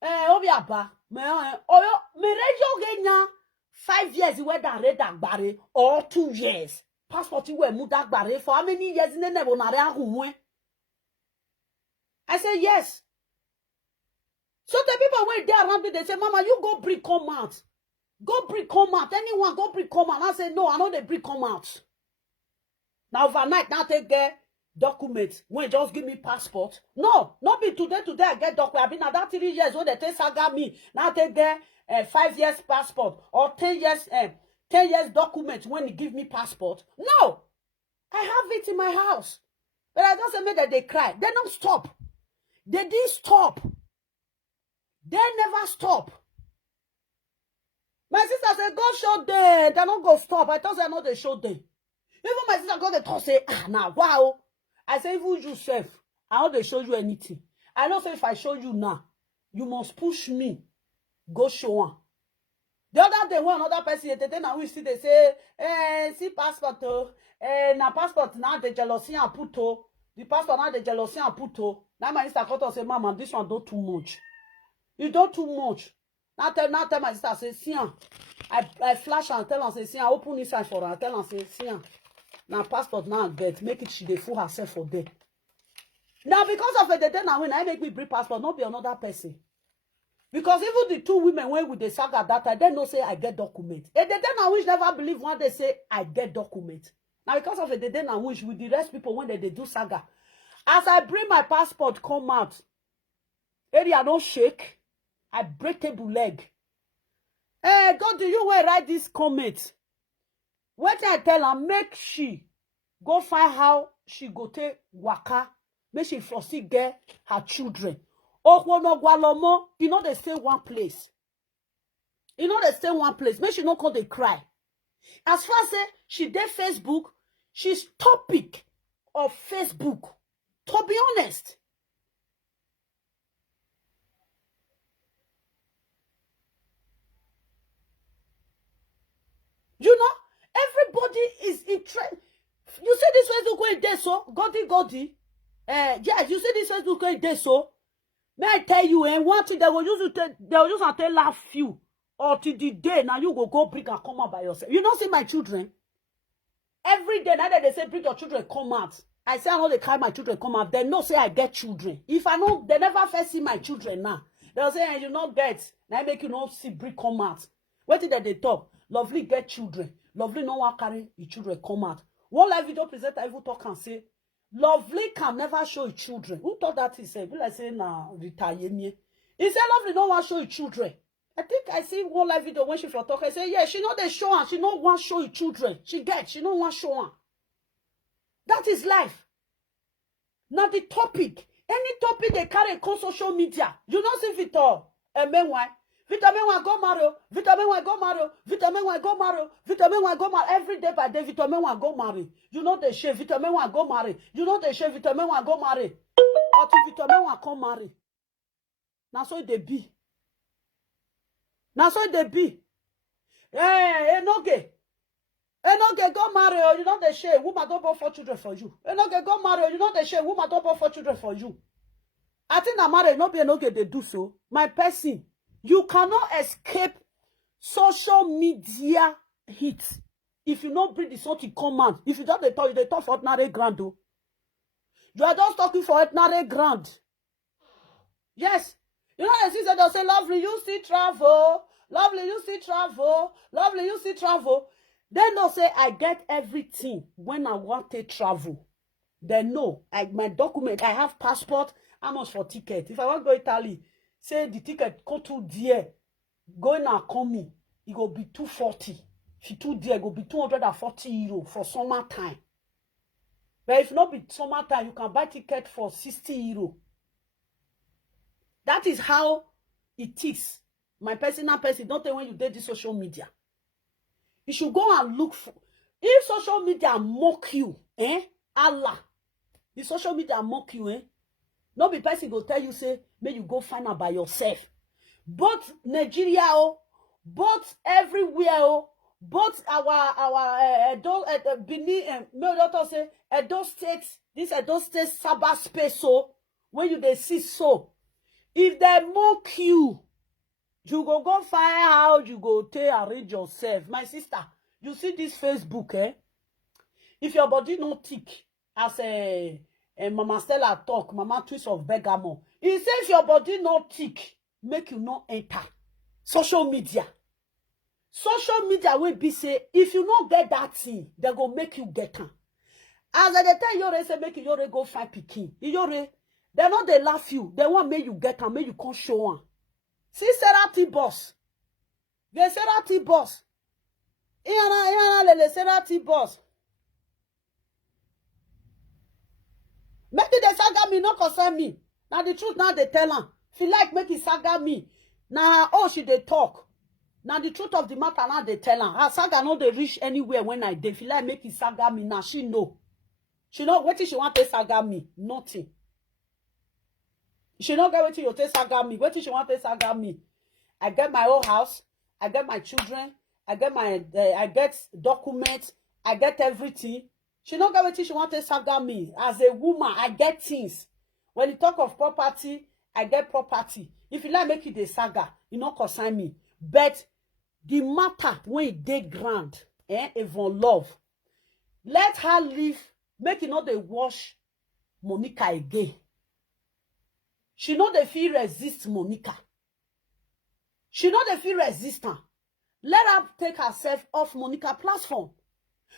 obiaba me radio genya 5 years you were that red and or 2 years. Passport you were moved that barre for how many years in the never I say yes. So the people wait there around me, they say, Mama, you go bring come out. Go bring come out. Anyone go bring come out. I say, no, I know they bring come out. Now overnight, now take get documents. When just give me passport. No, not be today I get document. I've been at that 3 years when they take saga me. Now take get 5 years passport or 10 years document when you give me passport. No, I have it in my house. But I just admit that they cry. They don't stop. They didn't stop. They never stop. My sister said, go show them. They don't go stop. I thought I know they show them. Even my sister got the talk say, ah, now, wow. I say, even you self, I know they show you anything. I know say if I show you now, you must push me. Go show one. The other day, when another person, we see they say, see passport, na passport now the jealousy and puto. The passport now the jealousy and puto. Now my sister got to say, Mama, this one don't too much. You don't too much. Now tell my sister, say, see, I flash and tell her, say, see, I open inside for her. I tell her, say, see, now passport now get, make it she dey fool herself for there. Now because of the day now when I make me bring passport, not be another person. Because even the 2 women when with the saga that time, they no say I get document. And the day now which never believe when they say I get document. Now because of a day and wish with the rest people when they do saga. As I bring my passport come out, area don't shake. I break table leg. Hey, God, do you want to write this comment? What I tell her, make she go find how she go take waka. Make she foresee get her children. Oh, no gualomo, you know they stay one place. You know they stay one place. Make she not call they cry. As far as she did Facebook, she's topic of Facebook. To be honest. You know, everybody is interested. You see this Facebook going there so? Godi. Yes, you see this Facebook going there so? May I tell you, one thing they will use to tell laugh you. Or till the day now you go bring and come out by yourself. You don't see my children. Every day now that they say bring your children come out. I say I know they carry my children come out. They know say I get children. If I know they never first see my children now. They'll say you not get. Now I make you not see bring come out. What did they talk? Lovely get children. Lovely no one carry the children come out. One live video presenter even talk and say, Lovely can never show his children. Who thought that he said? Will I say nah retire me? He said Lovely no one show his children. I think I see one live video when she for talk. I say, yeah, she know they show her. She don't want show her children. She don't want show her. That is life. Now the topic. Any topic they carry on social media. You don't see Victor. Meanwhile, Vitamin 1 go marry. Vitamin 1 go marry. Vitamin 1 go marry. Vitamin 1 go marry. Every day by day, Vitamin 1 go marry. You know they share Vitamin 1 go marry. You know they share Vitamin 1 go marry. Until Vitamin 1 come marry. Now so they be. Now so they be. Enoge go marry or you know they share woman don't born 4 children for you. Enoge go marry or you know they share woman don't born 4 children for you. I think that marriage not be enoge they do so. My person, you cannot escape social media hits if you not bring the sort of command. If you don't they talk for ordinary ground though. You are just talking for ordinary ground. Yes. You know, the sister they'll say, Lovely, you see travel. Lovely, you see travel. Lovely, you see travel. Then they'll say, I get everything when I want to travel. They know. My document, I have passport. How much for ticket? If I want to go to Italy, say the ticket go too dear. Going and coming, it will be 240. If it's too dear, it will be 240 euro for summertime. But if not be summertime, you can buy ticket for 60 euro. That is how it is. My personal person, don't tell when you did the social media. You should go and look for. If social media mock you, Allah. If social media mock you, no be person go tell you, say, may you go find out by yourself. Both Nigeria, both everywhere, both our Benin, no doctor say, Edo State, this Edo State cyberspace, so, when you they see so. If they mock you, you go find how you go take arrange yourself. My sister, you see this Facebook, If your body no tick, as a Mama Stella talk, Mama Twist of Bergamo, he says your body no tick, make you not enter. Social media. Social media will be say, if you not get that thing, they go make you get them. As at the time Iyore say, make Iyore go find Pikin. Iyore, they not they laugh you. They want make you get them, make you can't show one. See Sarah T boss. They Sarah T boss. Lele Sarah T boss. Make the saga me, not concern me. Now the truth now they tell her. Feel like make it saga me. Now oh she they talk. Now the truth of the matter now they tell her. Her saga no they reach anywhere when I they feel like make it saga me. Now she know. She know what she want to saga me. Nothing. She don't get what you take saga me. What she want to saga me. I get my own house. I get my children. I get my I get documents. I get everything. She don't get what she want to saga me. As a woman, I get things. When you talk of property, I get property. If you like make it a saga, you not concern me. But the matter when it dey grand, even love. Let her live. Make it not the wash Monica again. She know they feel resist Monica. She know they feel resistant. Let her take herself off Monica platform.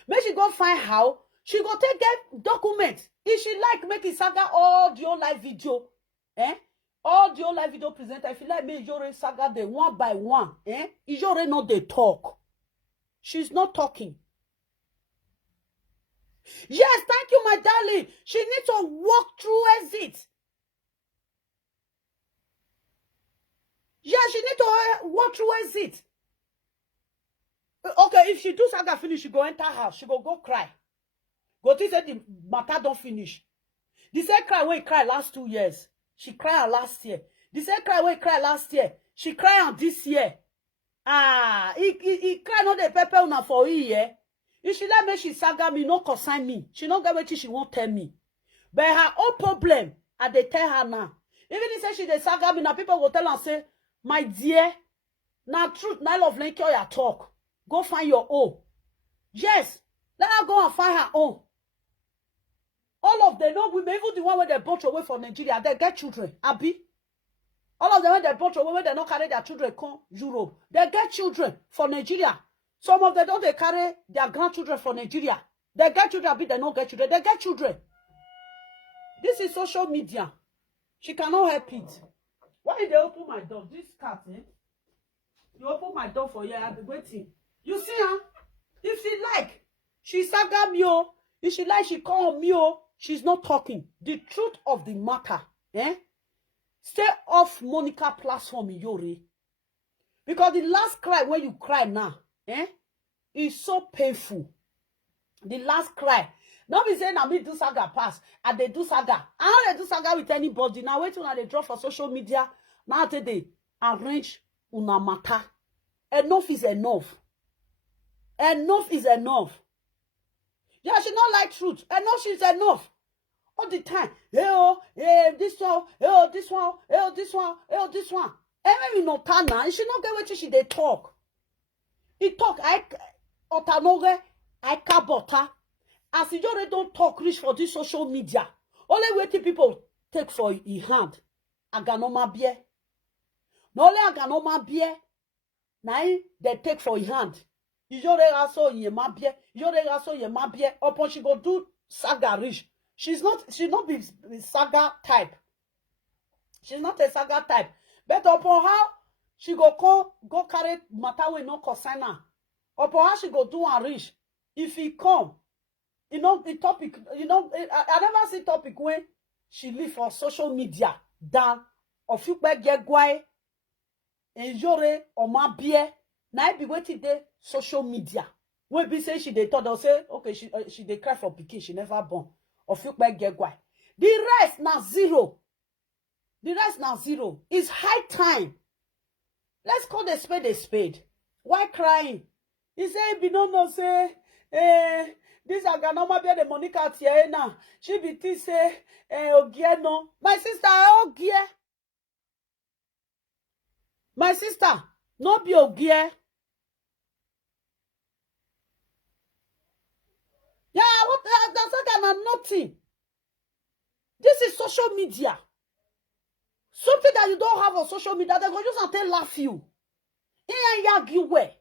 Make she go find how she go take get document. If she like make it saga audio live video, audio live video presenter. If you like make Iyore saga them one by one, Iyore not they talk. She's not talking. Yes, thank you, my darling. She needs to walk through exit. Yes, she needs to walk through exit. Okay, if she do saga finish, she go enter house. She go cry. Go to say the matter don't finish. The same cry when he cry last 2 years. She cried last year. The same cry when he cry last year. She cried on this year. He cry not the pepper una for a year. If she let me, she saga me, no consign me. She not get what she won't tell me. But her own problem, I they tell her now. Even if say she dey saga me, now people will tell her say, my dear, now truth, now love like your talk. Go find your own. Yes, let her go and find her own. All of them know women, even the one where they brought away from Nigeria, they get children. Abi. All of them when they brought away, when they not carry their children come Europe, they get children for Nigeria. Some of them don't they carry their grandchildren for Nigeria. They get children, but they don't get children. They get children. This is social media. She cannot help it. Why did they open my door? This cat, You open my door for you. I'll be waiting. You see her? If she like, she saga me. If she like, she call me. She's not talking. The truth of the matter, stay off Monica platform, Iyore. Because the last cry when you cry now, is so painful. The last cry. Not be saying I me do saga pass. And they do saga. I don't do saga with anybody. Now wait till they draw for social media. Now they arrange una matter. Enough is enough. Enough is enough. Yeah, she not like truth. Enough is enough. All the time. This one, this one, this one, this one. And maybe no tana. She not get what she they talk. He talk. I kabota. As Iyore don't talk rich for this social media. Only waiting people take for his hand. Aganoma beer. No only aganoma beer. Now they take for his hand. Iyore also ye mabie. Iyore also ye mabie. Upon she go do saga rich. She's not the saga type. She's not a saga type. But upon how she go carry matter with no consigner. Upon how she go do and rich. If he come, the topic, I never see topic when she live for social media than of you get guy and Iyore or my beer. Now I be waiting there social media. When be say she they thought they'll say, okay, she they cry for pikin, she never born. Of you get guy. The rest now zero. The rest now zero. It's high time. Let's call the spade a spade. Why crying? He say, be no say, this aganoma be the Monica here now. She be tea say, ogie no. My sister, ogie. My sister, no be ogie. Yeah, what that's like nothing. This is social media. Something that you don't have on social media, they go just until laugh you. And you way.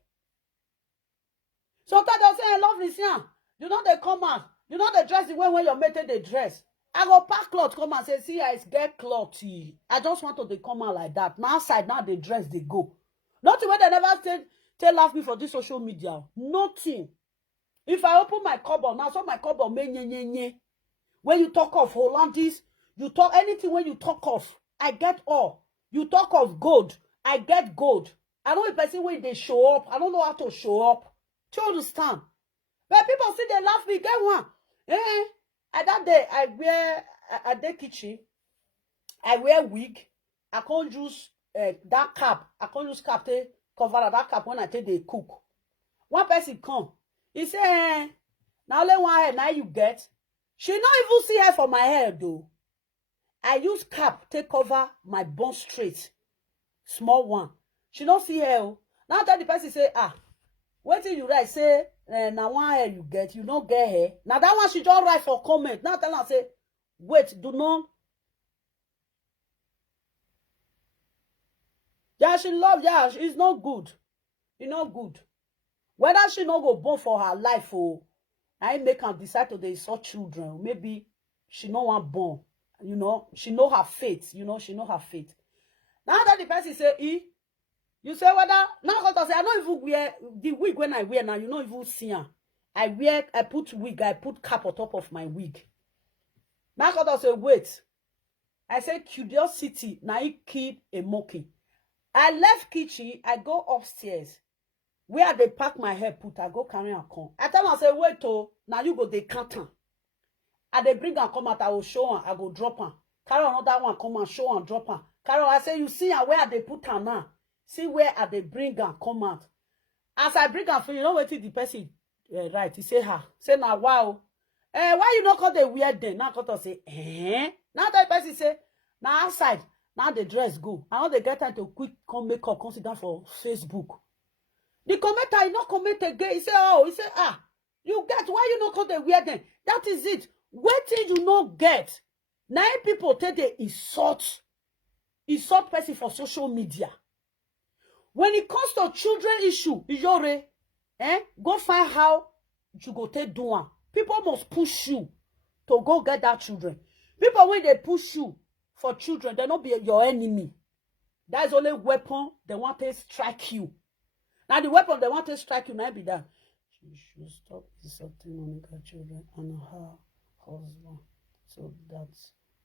Sometimes they'll say, I love this here. You know they come out. You know they dress the way when you're making the dress. I go pack cloth, come and say, see, I get cloth. I just want to they come out like that. Now outside, now they dress, they go. Nothing when they never tell laugh me for this social media. Nothing. If I open my cupboard, now so my cupboard may nye. When you talk of Hollandis, you talk anything when you talk of, I get all. You talk of gold, I get gold. I know a person when they show up, I don't know how to show up. Do you understand? But people see they laugh me, get one. And that day I wear at the kitchen, I wear wig. I can't use that cap. I can't use cap to cover that cap when I take the cook. One person come. He say, now only one hair now you get. She not even see hair for my hair though. I use cap to cover my bone straight. Small one. She don't see hair. Now tell the person say, wait till you write, say, now one hair you get, you don't get hair. Now that one she just write for comment. Now tell her, say, wait, do not. Yeah, she love, yeah, it's not good. It's not good. Whether she not go born for her life, I make her decide to insult children. Maybe she no one born. You know, she know her fate. You know, she know her fate. Now that the person say, you say whether now because I say I don't even wear the wig when I wear now. You know even see her. I put wig. I put cap on top of my wig. Now because I say wait. I say curiosity. Now it keep a mocking. I left kitchen. I go upstairs. Where they pack my hair put, I go carry her come. I tell her, I say, wait, oh, now you go, they cut her. And they bring her come out, I will show her, I go drop her. Carry another one, come and show her, drop her. Carry her, I say, you see her, where they put her now? See where they bring her, come out. As I bring her, you know what the person, right, he say her. Say, now, wow. Why you not call the weird then? Now, got to say, Now that person say, now outside, now the dress go. I know they get time to quick come make up, consider for Facebook. The commenter, he not comment again. He say, you get, why you not call the weird then? That is it. What did you not get? 9 people take the insult person for social media. When it comes to children issue, Iyore, go find how you go take do one. People must push you to go get that children. People, when they push you for children, they not be your enemy. That is only weapon they want to strike you. Now the weapon they want to strike you might be that. She should stop insulting Monica children and her husband so that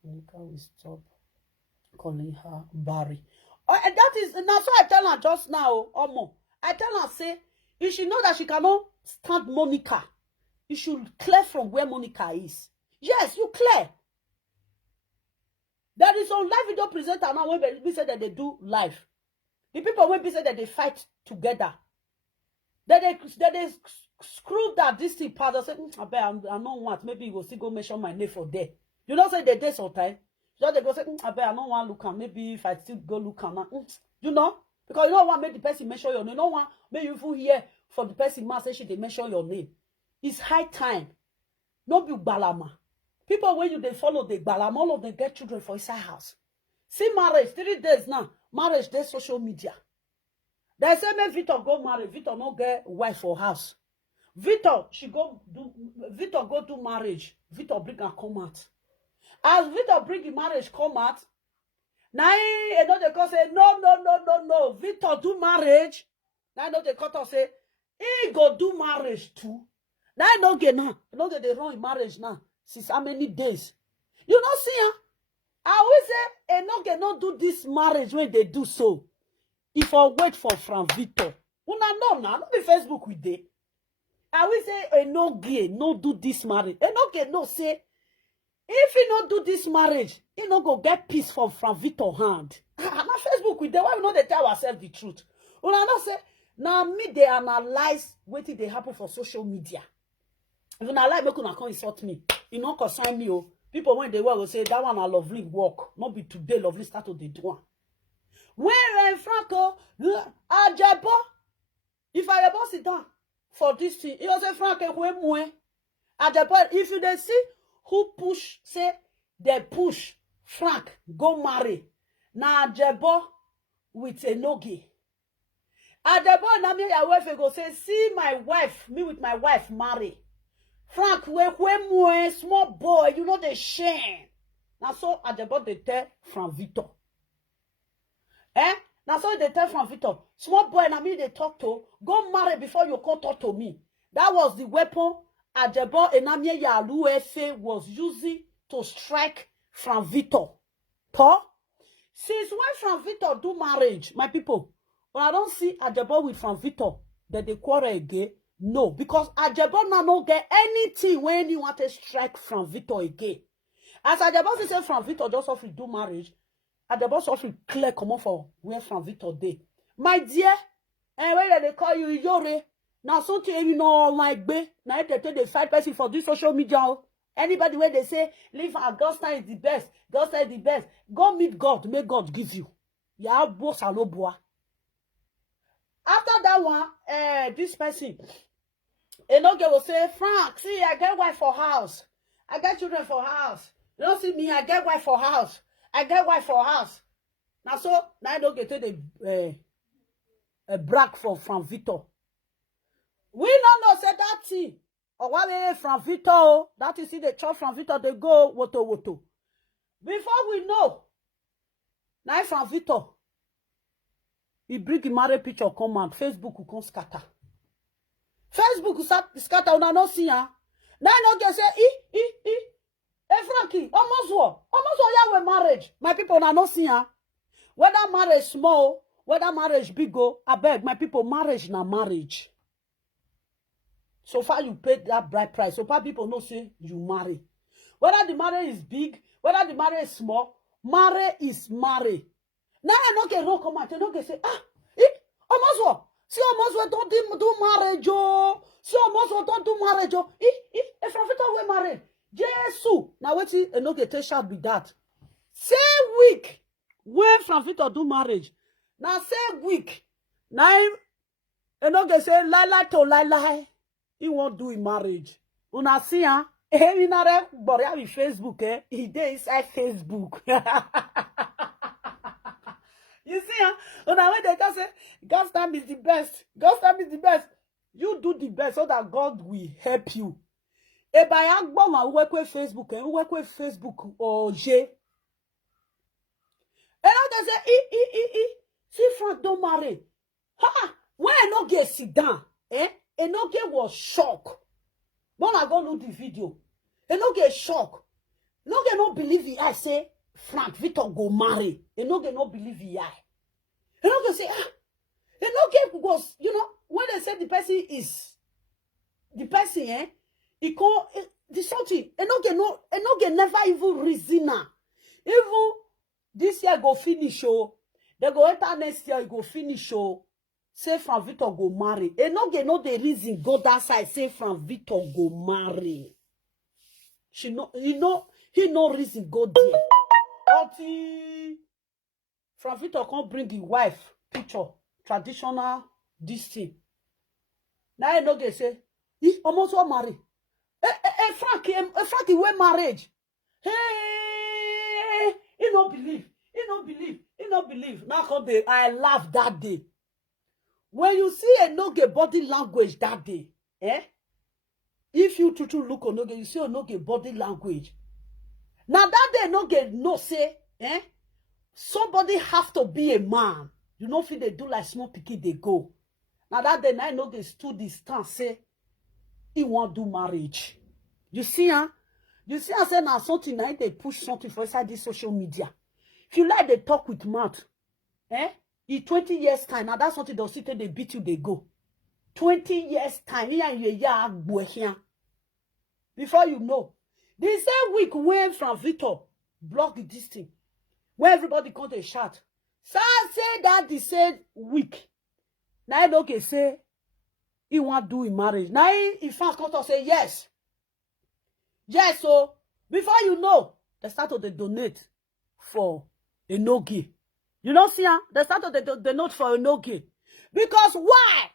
Monica will stop calling her Barry. Oh, and that is now so I tell her just now, Omo. I tell her, say, if she know that she cannot stand Monica, you should clear from where Monica is. Yes, you clear. There is some live video presenter now when we say that they do live. The people when we say that they fight together. They screw that this thing part. I say, I bet I don't want. Maybe you will still go mention my name for there. You know, say they did sometimes. So they go say, I bet I don't want to look at. Maybe if I still go look at now. You know? Because you don't want to make the person mention your name. You don't want make you feel here for the person man say she they mention your name. It's high time. No be balama. People when you they follow the balama, all of them get children for inside house. See marriage, 3 days now. Marriage, there's social media. They say, make Victor go marry. Victor not get wife for house. Victor go do marriage. Victor bring her come out. As Victor bring the marriage come out, now you know they can say, no. Victor do marriage. Now you know they can say, he go do marriage too. Now you know get now. You know that they run marriage now. Since how many days? You know see her? I always say, and not get not do this marriage when they do so. If I wait for Frank Victor, una know now, not be Facebook with they. I will say, no gay, no do this marriage. And no gay, no say, if he not do this marriage, he not go get peace from Frank Victor hand. Not Facebook with them. Why we not they tell ourselves the truth? Una not say, now me they analyze what they happen for social media. If you not like, make una come insult me. You not concern me, oh. People when they work will say that one a lovely work. Not be today lovely start to the do. When Franco Ajabo, if I ever sit down for this thing, he was a Franco when Ajabo. If you they see who push, say they push Frank go marry. Na Ajabo with a nogi. Ajabo na me your wife go say see my wife, me with my wife marry. Frank, we small boy, you know the shame. Now so at the bottom they tell from Victor. Now so they tell from Victor, small boy, and I mean they talk to, go marry before you come talk to me. That was the weapon Ajabo Enamye Yalu was using to strike from Victor. Paul, since when from Victor do marriage, my people, when I don't see Ajabo with from Victor, that they quarrel again. No, because Ajabo now no get anything when you want to strike from Victor again. As Ajabo say from Victor just offer do marriage, Ajabo offer clear come for where from Victor day. My dear, and when they call you Iyore, now something you know like be now they fight person for this social media. Anybody where they say leave Augusta is the best, Augusta is the best. Go meet God, may God give you. Ya boss aloboa. After that one, this person. Enoge will say, Frank, see, I get wife for house. I get children for house. You don't see me, I get wife for house. I get wife for house. Now so, now I don't get to the brag from Victor. We don't know say that thing. Or what from Vito? That is the church from Vito, they go woto. Before we know, now from Vito, he bring the married picture come out. Facebook will come scatter. Facebook will scatter. Una no see ya. Now no get say Hey Frankie, almost what ya with marriage. My people una no see ya. Whether marriage small, whether marriage big, I beg my people, marriage na marriage. So far you paid that bride price. So far people know say you marry. Whether the marriage is big, whether the marriage is small, marriage is marriage. Now I no get no come out. I no get say almost what? See almost what don't do marriage oh. See almost what don't do marriage oh. If from Vito we married, Jesus. Now what I no get take shout be that. Say week when from Vito do marriage. Now say week. Now I no get say lie to lie. He won't do in marriage. Una see ah. He na but have Facebook eh. He dey inside Facebook. You see ah. Una when they just say God's time is the best. God's time is the best. You do the best so that God will help you. E ba ya gbo ma work with Facebook eh. Work with Facebook oje. And now they say see Frank don't marry. Ha! When I no get sit down eh? Enoge was shocked. When I go look the video, Enoge shocked. Enoge no believe it. I say, Frank Victor go marry. Enoge no believe it. Enoge say, Enoge was, when they say the person is, the person, he call the something. Enoge never even reason now. Even this year go finish, oh. They go enter next year, go finish, oh. Say from Victor go marry. E no get no the reason go that side. Say from Victor go marry. He no reason go there. But from Victor can't bring the wife picture traditional this thing. Now I no get say he almost want marry. Frankie we marriage. Hey, he no believe. Now I laugh that day. When you see a Onoge body language that day, if you to look Onoge, you see Onoge body language. Now that day Onoge no say, somebody have to be a man. You know if they do like small pikin they go. Now that day Onoge stood this stand say, he want do marriage. You see, You see, I say now something now they push something for inside this social media. If you like they talk with mouth, in 20 years time, now that's something they'll sit there, they beat you, they go. 20 years time, before you know. The same week when from Victor block this thing, where everybody come to shout. So I say that the same week. Now I don't say he want to do in marriage. Now he fast come to say yes. Yes, so before you know, they start to donate for Enoge. You know, see, they start to donate for Enoge. Because why?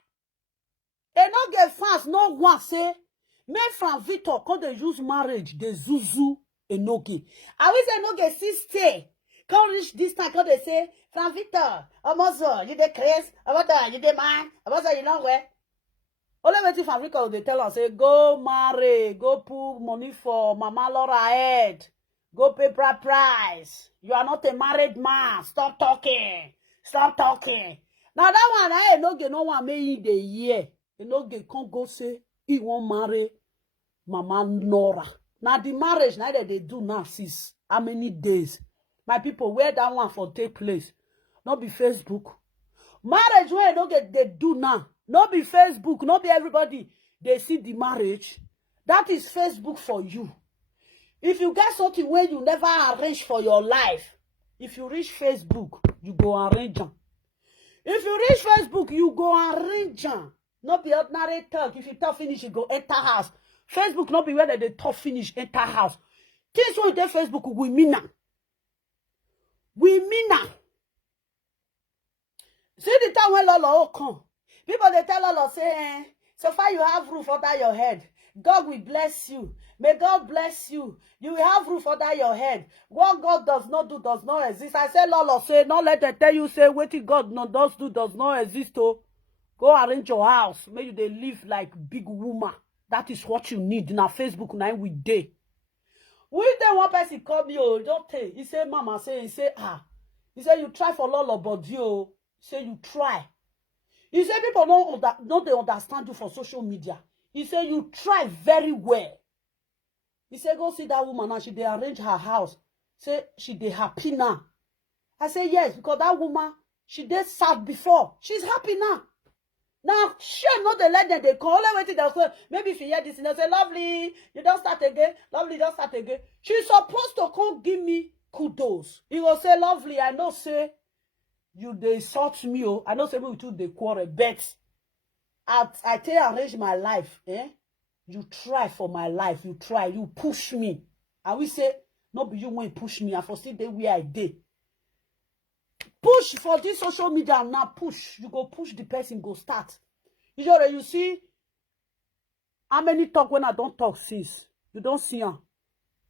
Enoge fans no one say, men from Victor, quand they use marriage, they zuzu Enoge. I wish Enoge still stay. Can't reach this time, quand they say, from Victor, almost you the craze, about you the man, about you know where. Only waiting for Victor, they tell us, say, go marry, go put money for Mama Laura head, go pay price. You are not a married man. Stop talking. Stop talking. Now that one, I no get no one made the year. You no get can't go say he won't marry Mama Nora. Now the marriage now that they do now since how many days? My people, where that one for take place? Not be Facebook. Marriage where no get they do now. Not be Facebook. Not be everybody. They see the marriage. That is Facebook for you. If you get something where you never arrange for your life, if you reach Facebook, you go arrange them. If you reach Facebook, you go arrange them. Not be ordinary talk. If you talk finish, you go enter house. Facebook not be where they talk finish, enter house. This one they Facebook, we mean now. We mean now. See the time when Lolo come. People they tell Lolo say, so far you have roof under your head. God will bless you. May God bless you. You will have roof under your head. What God does not do does not exist. I say, Lolo, say, not let them tell you, say, what God does not exist. Oh. Go arrange your house. May you they live like big woman. That is what you need. Na Facebook now we day. We then one person call me, oh, don't take. He say, Mama, he say, He say, you try for all about you. He say, you try. He say, people don't they understand you for social media. He say, you try very well. He say, go see that woman now. She they arrange her house. Say, she they happy now. I say, yes, because that woman, she did sad before. She's happy now. Now, sure, not the let them, they call her waiting. They'll say, maybe if you hear this, they'll say, lovely, you don't start again. Lovely, don't start again. She's supposed to come give me kudos. He will say, lovely, I know, say, you they insult me. Oh. I know, say, me too, they quarrel. But I tell you, arrange my life. Eh? You try for my life. You try. You push me. I will say, no, but you won't push me. I foresee the way I did. Push for this social media now. Push. You go push the person. Go start. Iyore, you see how many talk when I don't talk since. You don't see her.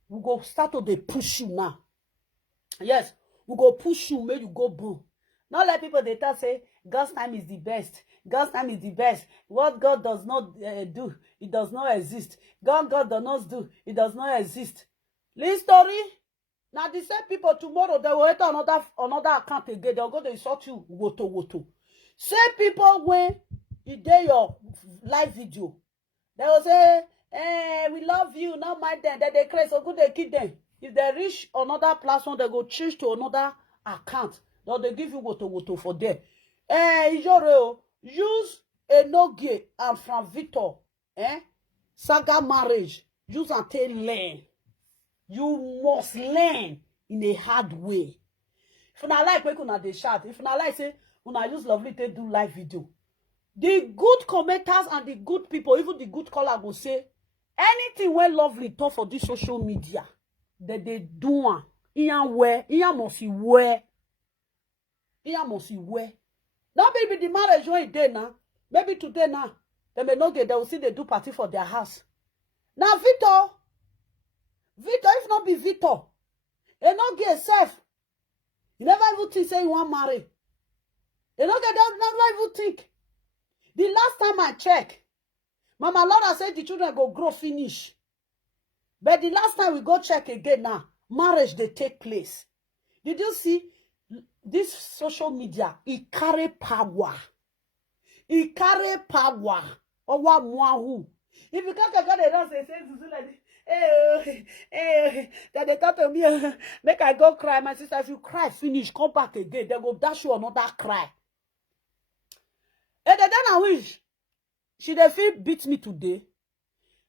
We go start to they push you now. Yes, we go push you. Make you go boom. Not let people they tell say God's time is the best. God's time is the best. What God does not do, it does not exist. God does not do, it does not exist. This story. Now the same people tomorrow they will enter another account again. They'll go to insult you. Woto. Same people when you do your live video, they will say, we love you, not mind them. Then they crazy, so good they keep them. If they reach another platform, they go change to another account. Then they give you woto for them. Iyore, use Enogie and from Victor, saga marriage. Use and tell learn. You must learn in a hard way. If you not like when una dey shout, if you not like say una use lovely to do live video, the good commenters and the good people, even the good caller will say anything when lovely talk for this social media that they do one. Iyan must wear. Now maybe the marriage when it day now. Maybe today now. They may not get. They will see they do party for their house. Now Victor, if not be Victor, they not get self. You never even think say you want marry. They not get that, never even think. The last time I check, Mama Laura said the children go grow finish. But the last time we go check again now, marriage they take place. Did you see this social media? It carry power. It carry power. Over Mwahu. If you can't get it, don't say like that they come to me, make I go cry. My sister, if you cry, finish, come back again. They go dash you another cry. And then I wish she dey feel beat me today.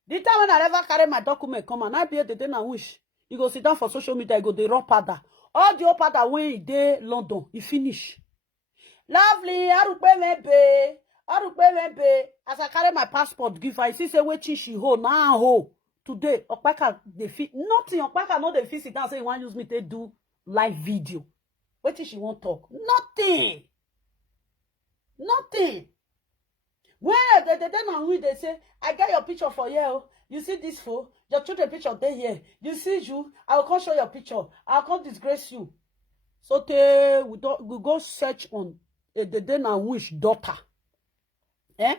The time when I ever carry my document come and I be the day I wish you go sit down for social media, you go the raw pada. All the old pada when he dey London, he finish. Lovely, as I carry my passport, give her, I see say wetin she hold now hold. Today, Okpaka they fit nothing. Okpaka no they fit sit down say you want use me to do live video. What did she want talk? Nothing. When they say, I get your picture for you. You see this for your children picture there here. You see you. I will come show your picture. I'll come disgrace you. So we go search on a Deden and Wish daughter.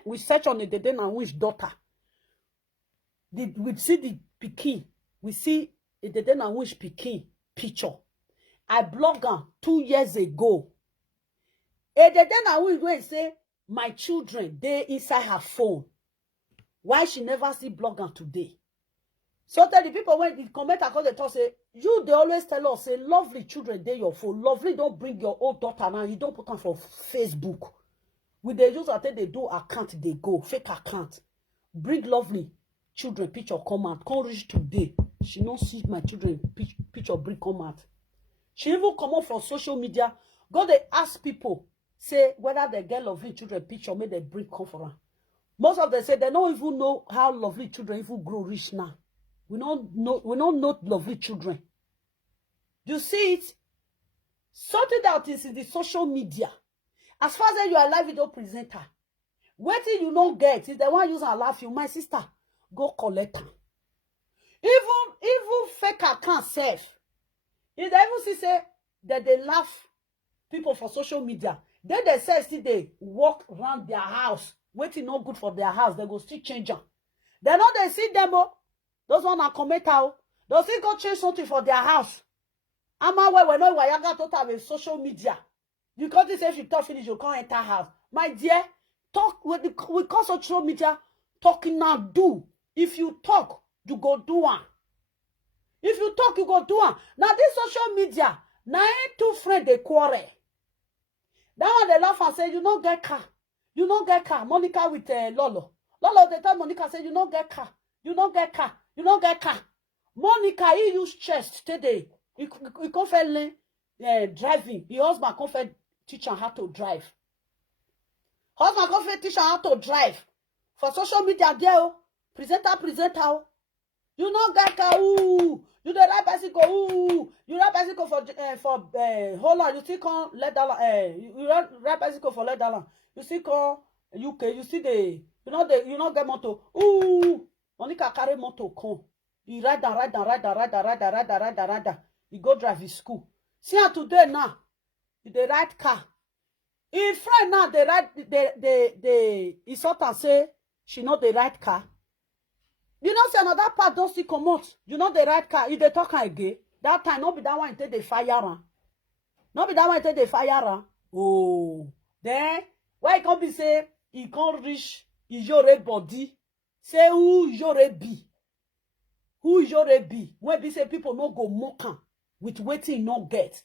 We search on a Deden and Wish daughter. We see the pikin. We see a Deden and Wish pikin picture. I blogged her 2 years ago. A Deden and Wish go and say, my children, they inside her phone. Why she never see blogger today? So tell the people when the commenter call the talk say, you they always tell us say lovely children they your phone. Lovely don't bring your old daughter now. You don't put them for Facebook. With the use until they do account, they go fake account. Bring lovely children picture come out. Come reach today. She not see my children picture bring come out. She even come out from social media. Go they ask people say whether they get lovely children picture may they bring come for her. Most of them say they don't even know how lovely children even grow rich now. We don't know lovely children. You see it? Something that is in the social media. As far as you are a live video presenter, waiting you don't get, if they want to use and laugh you, my sister, go collect them. Even fake account self. If they even see say that they laugh people for social media, then they say still they walk around their house, waiting no good for their house, they go still change them. They know they see them, oh. Those one are commenter, oh. They'll still go change something for their house. Ama we know why you got to have a social media. You can't say if you talk finish, you can't enter house. My dear, talk with we call social media talking now do. If you talk, you go do one. If you talk, you go do one. Now this social media, now ain't two friends they quarrel. That one they laugh and say, you don't get car. You don't get car. Monica with Lolo. Lolo, they tell Monica, say, you don't get car. You don't get car. You don't get car. Monica, he use chest today. He can't learn driving. The husband can't teach her how to drive. Husband can't teach her how to drive. For social media, there, presenter. You don't get car. Ooh. You the right bicycle. Ooh. You right bicycle for hold on. You still can't let that you right bicycle for let that land. You still can't UK. You see the you not get motor. Ooh. Monica carry motor come. He ride down. He go drive his school. See her today now. The right car. His friend now they ride he sort of say she know the right car. You know, say another part don't see come out. You know the right car. If they talk again, that time not be that one take the fire. Not be that one take the fire. Oh, then why it can't be say he can't reach Iyore body? Say who Iyore be? Who Iyore be? When be say people no go mock with waiting no get.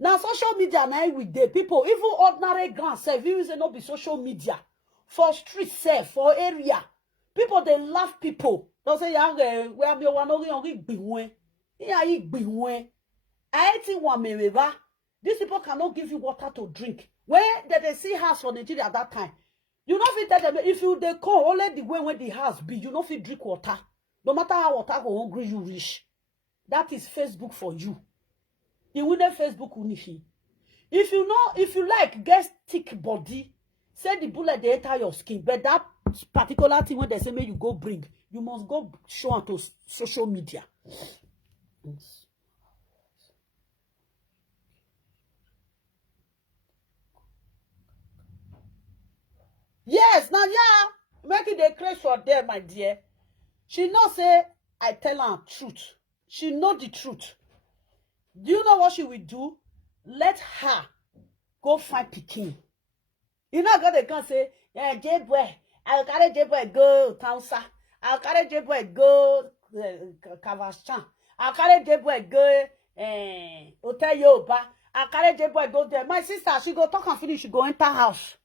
Now social media now with the people, even ordinary grand self, even say no be social media for street self for area. People they laugh people. Don't say young where me one only be one. Yeah, you be one. I think one meva. These people cannot give you water to drink. Where did they see house for Nigeria at that time? You know if tell them if you they call only the way when the house be, you know if you drink water. No matter how water go hungry you reach. That is Facebook for you. The winner Facebook unifi. If you know, if you like get thick body, say the bullet they enter your skin. But that particular thing when they say may you go bring, you must go show onto social media. Yes, now yeah, make it a craze for them, my dear. She not say I tell her truth. She know the truth. Do you know what she will do? Let her go find Pikin. You know God they can say, yeah, J-boy, I'll carry J-boy go Tausa. I'll carry J-boy go Kavashan. I'll carry J-boy go Hotel Yoba. I'll carry J-boy go there. My sister, she go talk and finish, she go enter house.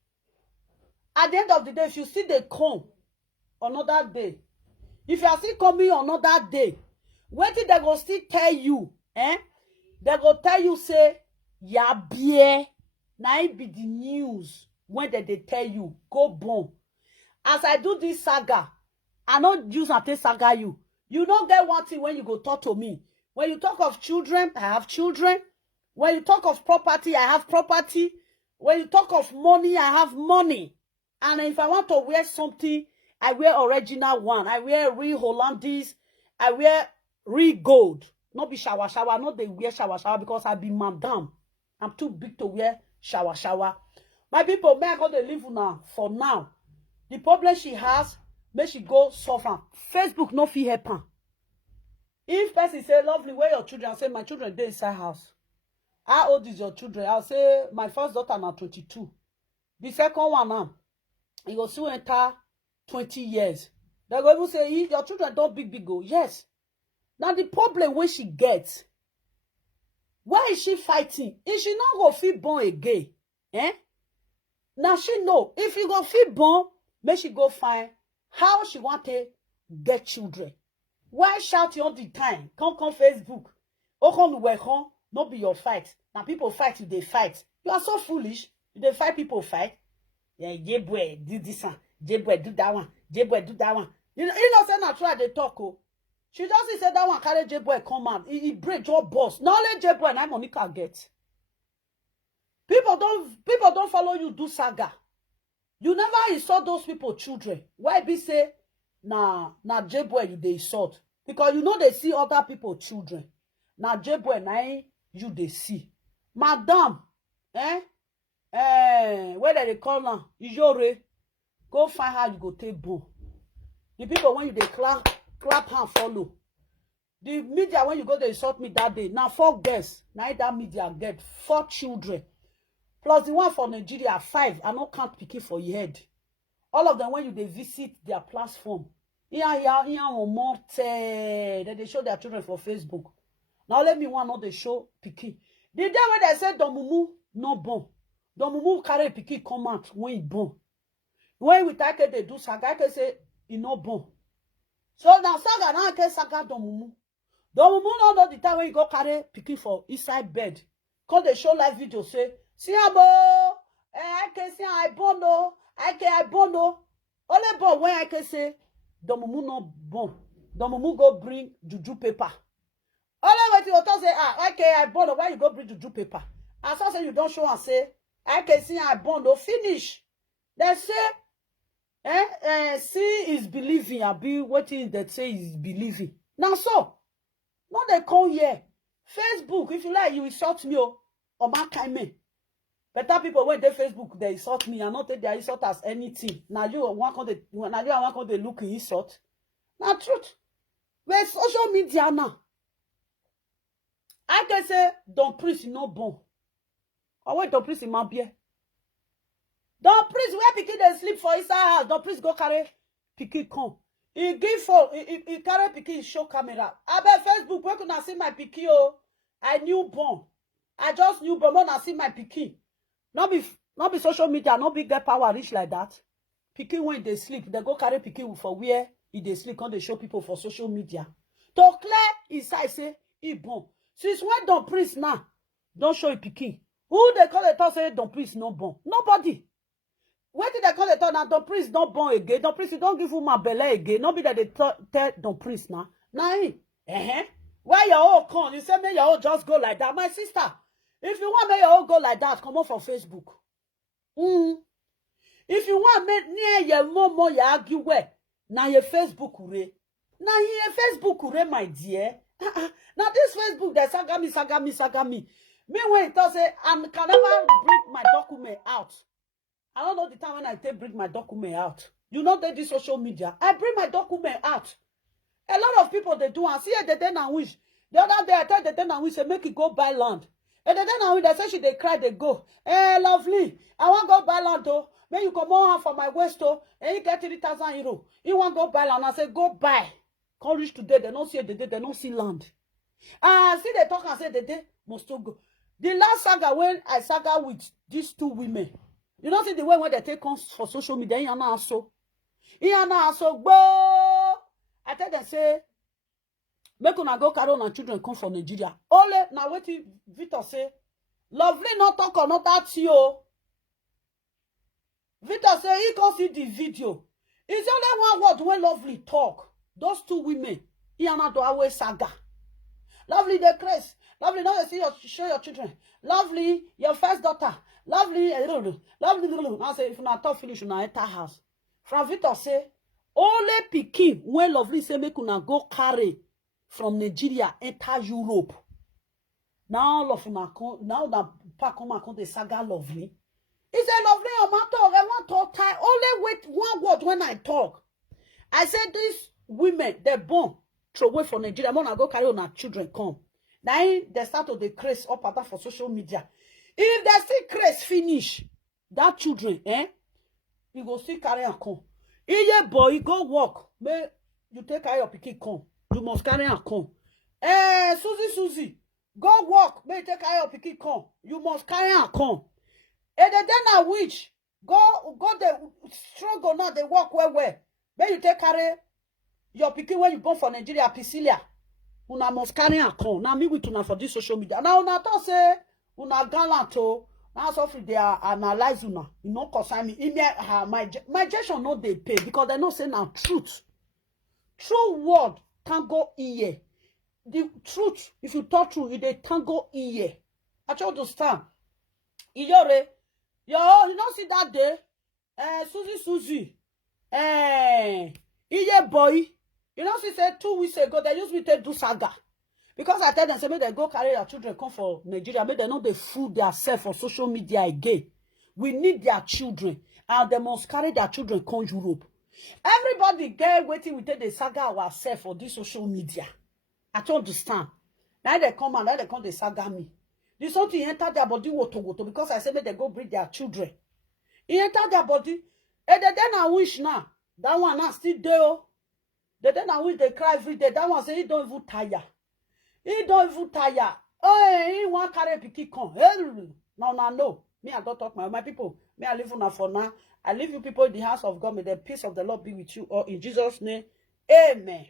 At the end of the day, if you see they come another day, if you are still coming another day, what did they go still tell you? They go tell you, say, yeah, beer. Now it be the news when they tell you, go born. As I do this saga, I not use and take saga you. You don't get one thing when you go talk to me. When you talk of children, I have children. When you talk of property, I have property. When you talk of money, I have money. And if I want to wear something, I wear original one. I wear real Hollandese. I wear real gold. Not be shower. Not they wear shower because I be madam. I'm too big to wear shower. My people, may I go to live now for now. The problem she has, may she go suffer. Facebook no fit help her. If person say, lovely, where your children? I say, my children they inside house. How old is your children? I'll say, my first daughter now 22. The second one now, he go still enter 20 years. They go even say, your children don't big go. Yes. Now the problem when she gets, why is she fighting? If she not go feel born again, now she know if you go feel born, may she go find how she want to get children. Why shout all the time? Come Facebook. Not be your fight. Now people fight you, they fight. You are so foolish. They fight people fight. Yeah, J-boy do this one. J-boy do that one. J-boy do that one. You know, say not try they talk. Oh. She just said that one carry J-boy come out. He break your boss. Not only J-boy and Monica get. People don't follow you do saga. You never insult those people children. Why be say na J-boy you they insult? Because you know they see other people children. Now J-boy na you they see. Madam, where they call now? Iyore, go find how you go take bone. The people when you dey clap and follow. The media when you go to insult me that day. Now 4 girls. Now that media get 4 children. Plus the one for Nigeria 5. I no count picky for your head. All of them when you they visit their platform. They show their children for Facebook. Now let me one know they show picky. The day when they said Domumu no born. Domumu carry picky come out when he born. When we take it, they do saga, I can say he no born. So now saga now I can saga Domumu. Domumu no know the time when you go carry picky for inside bed. Cause they show live video say, see abo, I can say I born no, I born no. Only born when I can say Domumu no born. Domumu go bring juju paper. Only when you say I born no, why you go bring juju paper? As I say you don't show and say I can see I born no finish. They say see is believing. I be waiting that say is believing. Now so, not they come here. Facebook, if you like, you insult me or my kind me. Better people when they Facebook, they insult me and not take their insult as anything. Now you want to look insult. Now truth. Where social media now. I can say don't preach no bon. Or wait don't preach in my beer. Don't preach where pikin they sleep for inside house. Don't preach go carry pikin come. He give for he carry pikin show camera. I bet Facebook where can I see my pikin oh. I newborn. I just newborn when I see my pikin. Not be social media, not be get power reach like that. Pikin when they sleep, they go carry pikin for where if they sleep, when they show people for social media. To clear inside say he born. Since when don't preach now, don't show a pikin. Who they call it say don't preach no born? Nobody. When did they call it now? Don't preach not born again. Don't preach, you don't give him my belly again. Not be that they tell don't preach now. Now, why your own come? You say me your own just go like that. My sister, if you want me your own go like that, come on from Facebook. If you want me near your mom, you argue where? Now your Facebook ure. Now your Facebook ure, my dear. Now this Facebook, they saga me. Me when it does say, I can never bring my document out. I don't know the time when I bring my document out. You know they do social media. I bring my document out. A lot of people they do and see the day and wish. The other day I tell the day and wish say make it go buy land. And the day and wish they say they cry they go. Lovely. I want go buy land though. When you come on for my waist though, and you get 3,000 euro. You want go buy land? I say go buy. Come reach today. They don't see the day. They don't see land. See they talk and say the day must go. The last saga when I saga with these 2 women. You don't see the way when they take on for social media. You know so. I tell them say, make una go carry on and children come from Nigeria. Only now wait till Victor say, lovely not talk or not that you. Victor say he can see the video. It's only one word when lovely talk. Those 2 women, he and not do away saga. Lovely the Chris. Lovely now you see show your children. Lovely your first daughter. Lovely, lovely. Now say if you not talk finish, you not enter house. From Victor say, only pikin when lovely say make una go carry from Nigeria enter Europe. Now all of una now that pack come and the saga lovely. He say lovely on my talk. I want to talk. Only wait one word when I talk. I said these women they born throw away from Nigeria. I want to go carry on our children come. Now they start to the craze up at that for social media. If they see craze finish, that children, you go see carry and come. Iyore boy, go walk. May you take care of pikin come. You must carry and come. Susie, go walk. May you take care of pikin come. You must carry and come. And then a witch go the struggle now. They walk where. May you take care your pikin when you born for Nigeria, Pisilia. Una must carry and come. Now me with una for this social media. Now una talk say. Una gallant oh, now so they are analyze una. You know, concern me. My gesture no they pay because they not say now truth. True word can go Iyore. The truth, if you talk true, they can go Iyore. I try to understand. Iyore, you don't see that day. Susie. Iyore boy. You know, she said 2 weeks ago they used me to do saga. Because I tell them, say, may they go carry their children come for Nigeria. May they know they fool themselves for social media again. We need their children. And they must carry their children come Europe. Everybody get waiting we take the saga ourselves for this social media. I don't understand. Now they come and now they come they saga me. This something enter their body woto because I said make they go bring their children. He enter their body. And then I wish now. That one now still there. The then I wish they cry every day. That one say he don't even tire. He don't even tire. Oh, he want carry piki come. No. Me, I don't talk my people. Me, I live on for now. I leave you people in the house of God. May the peace of the Lord be with you all in Jesus' name. Amen.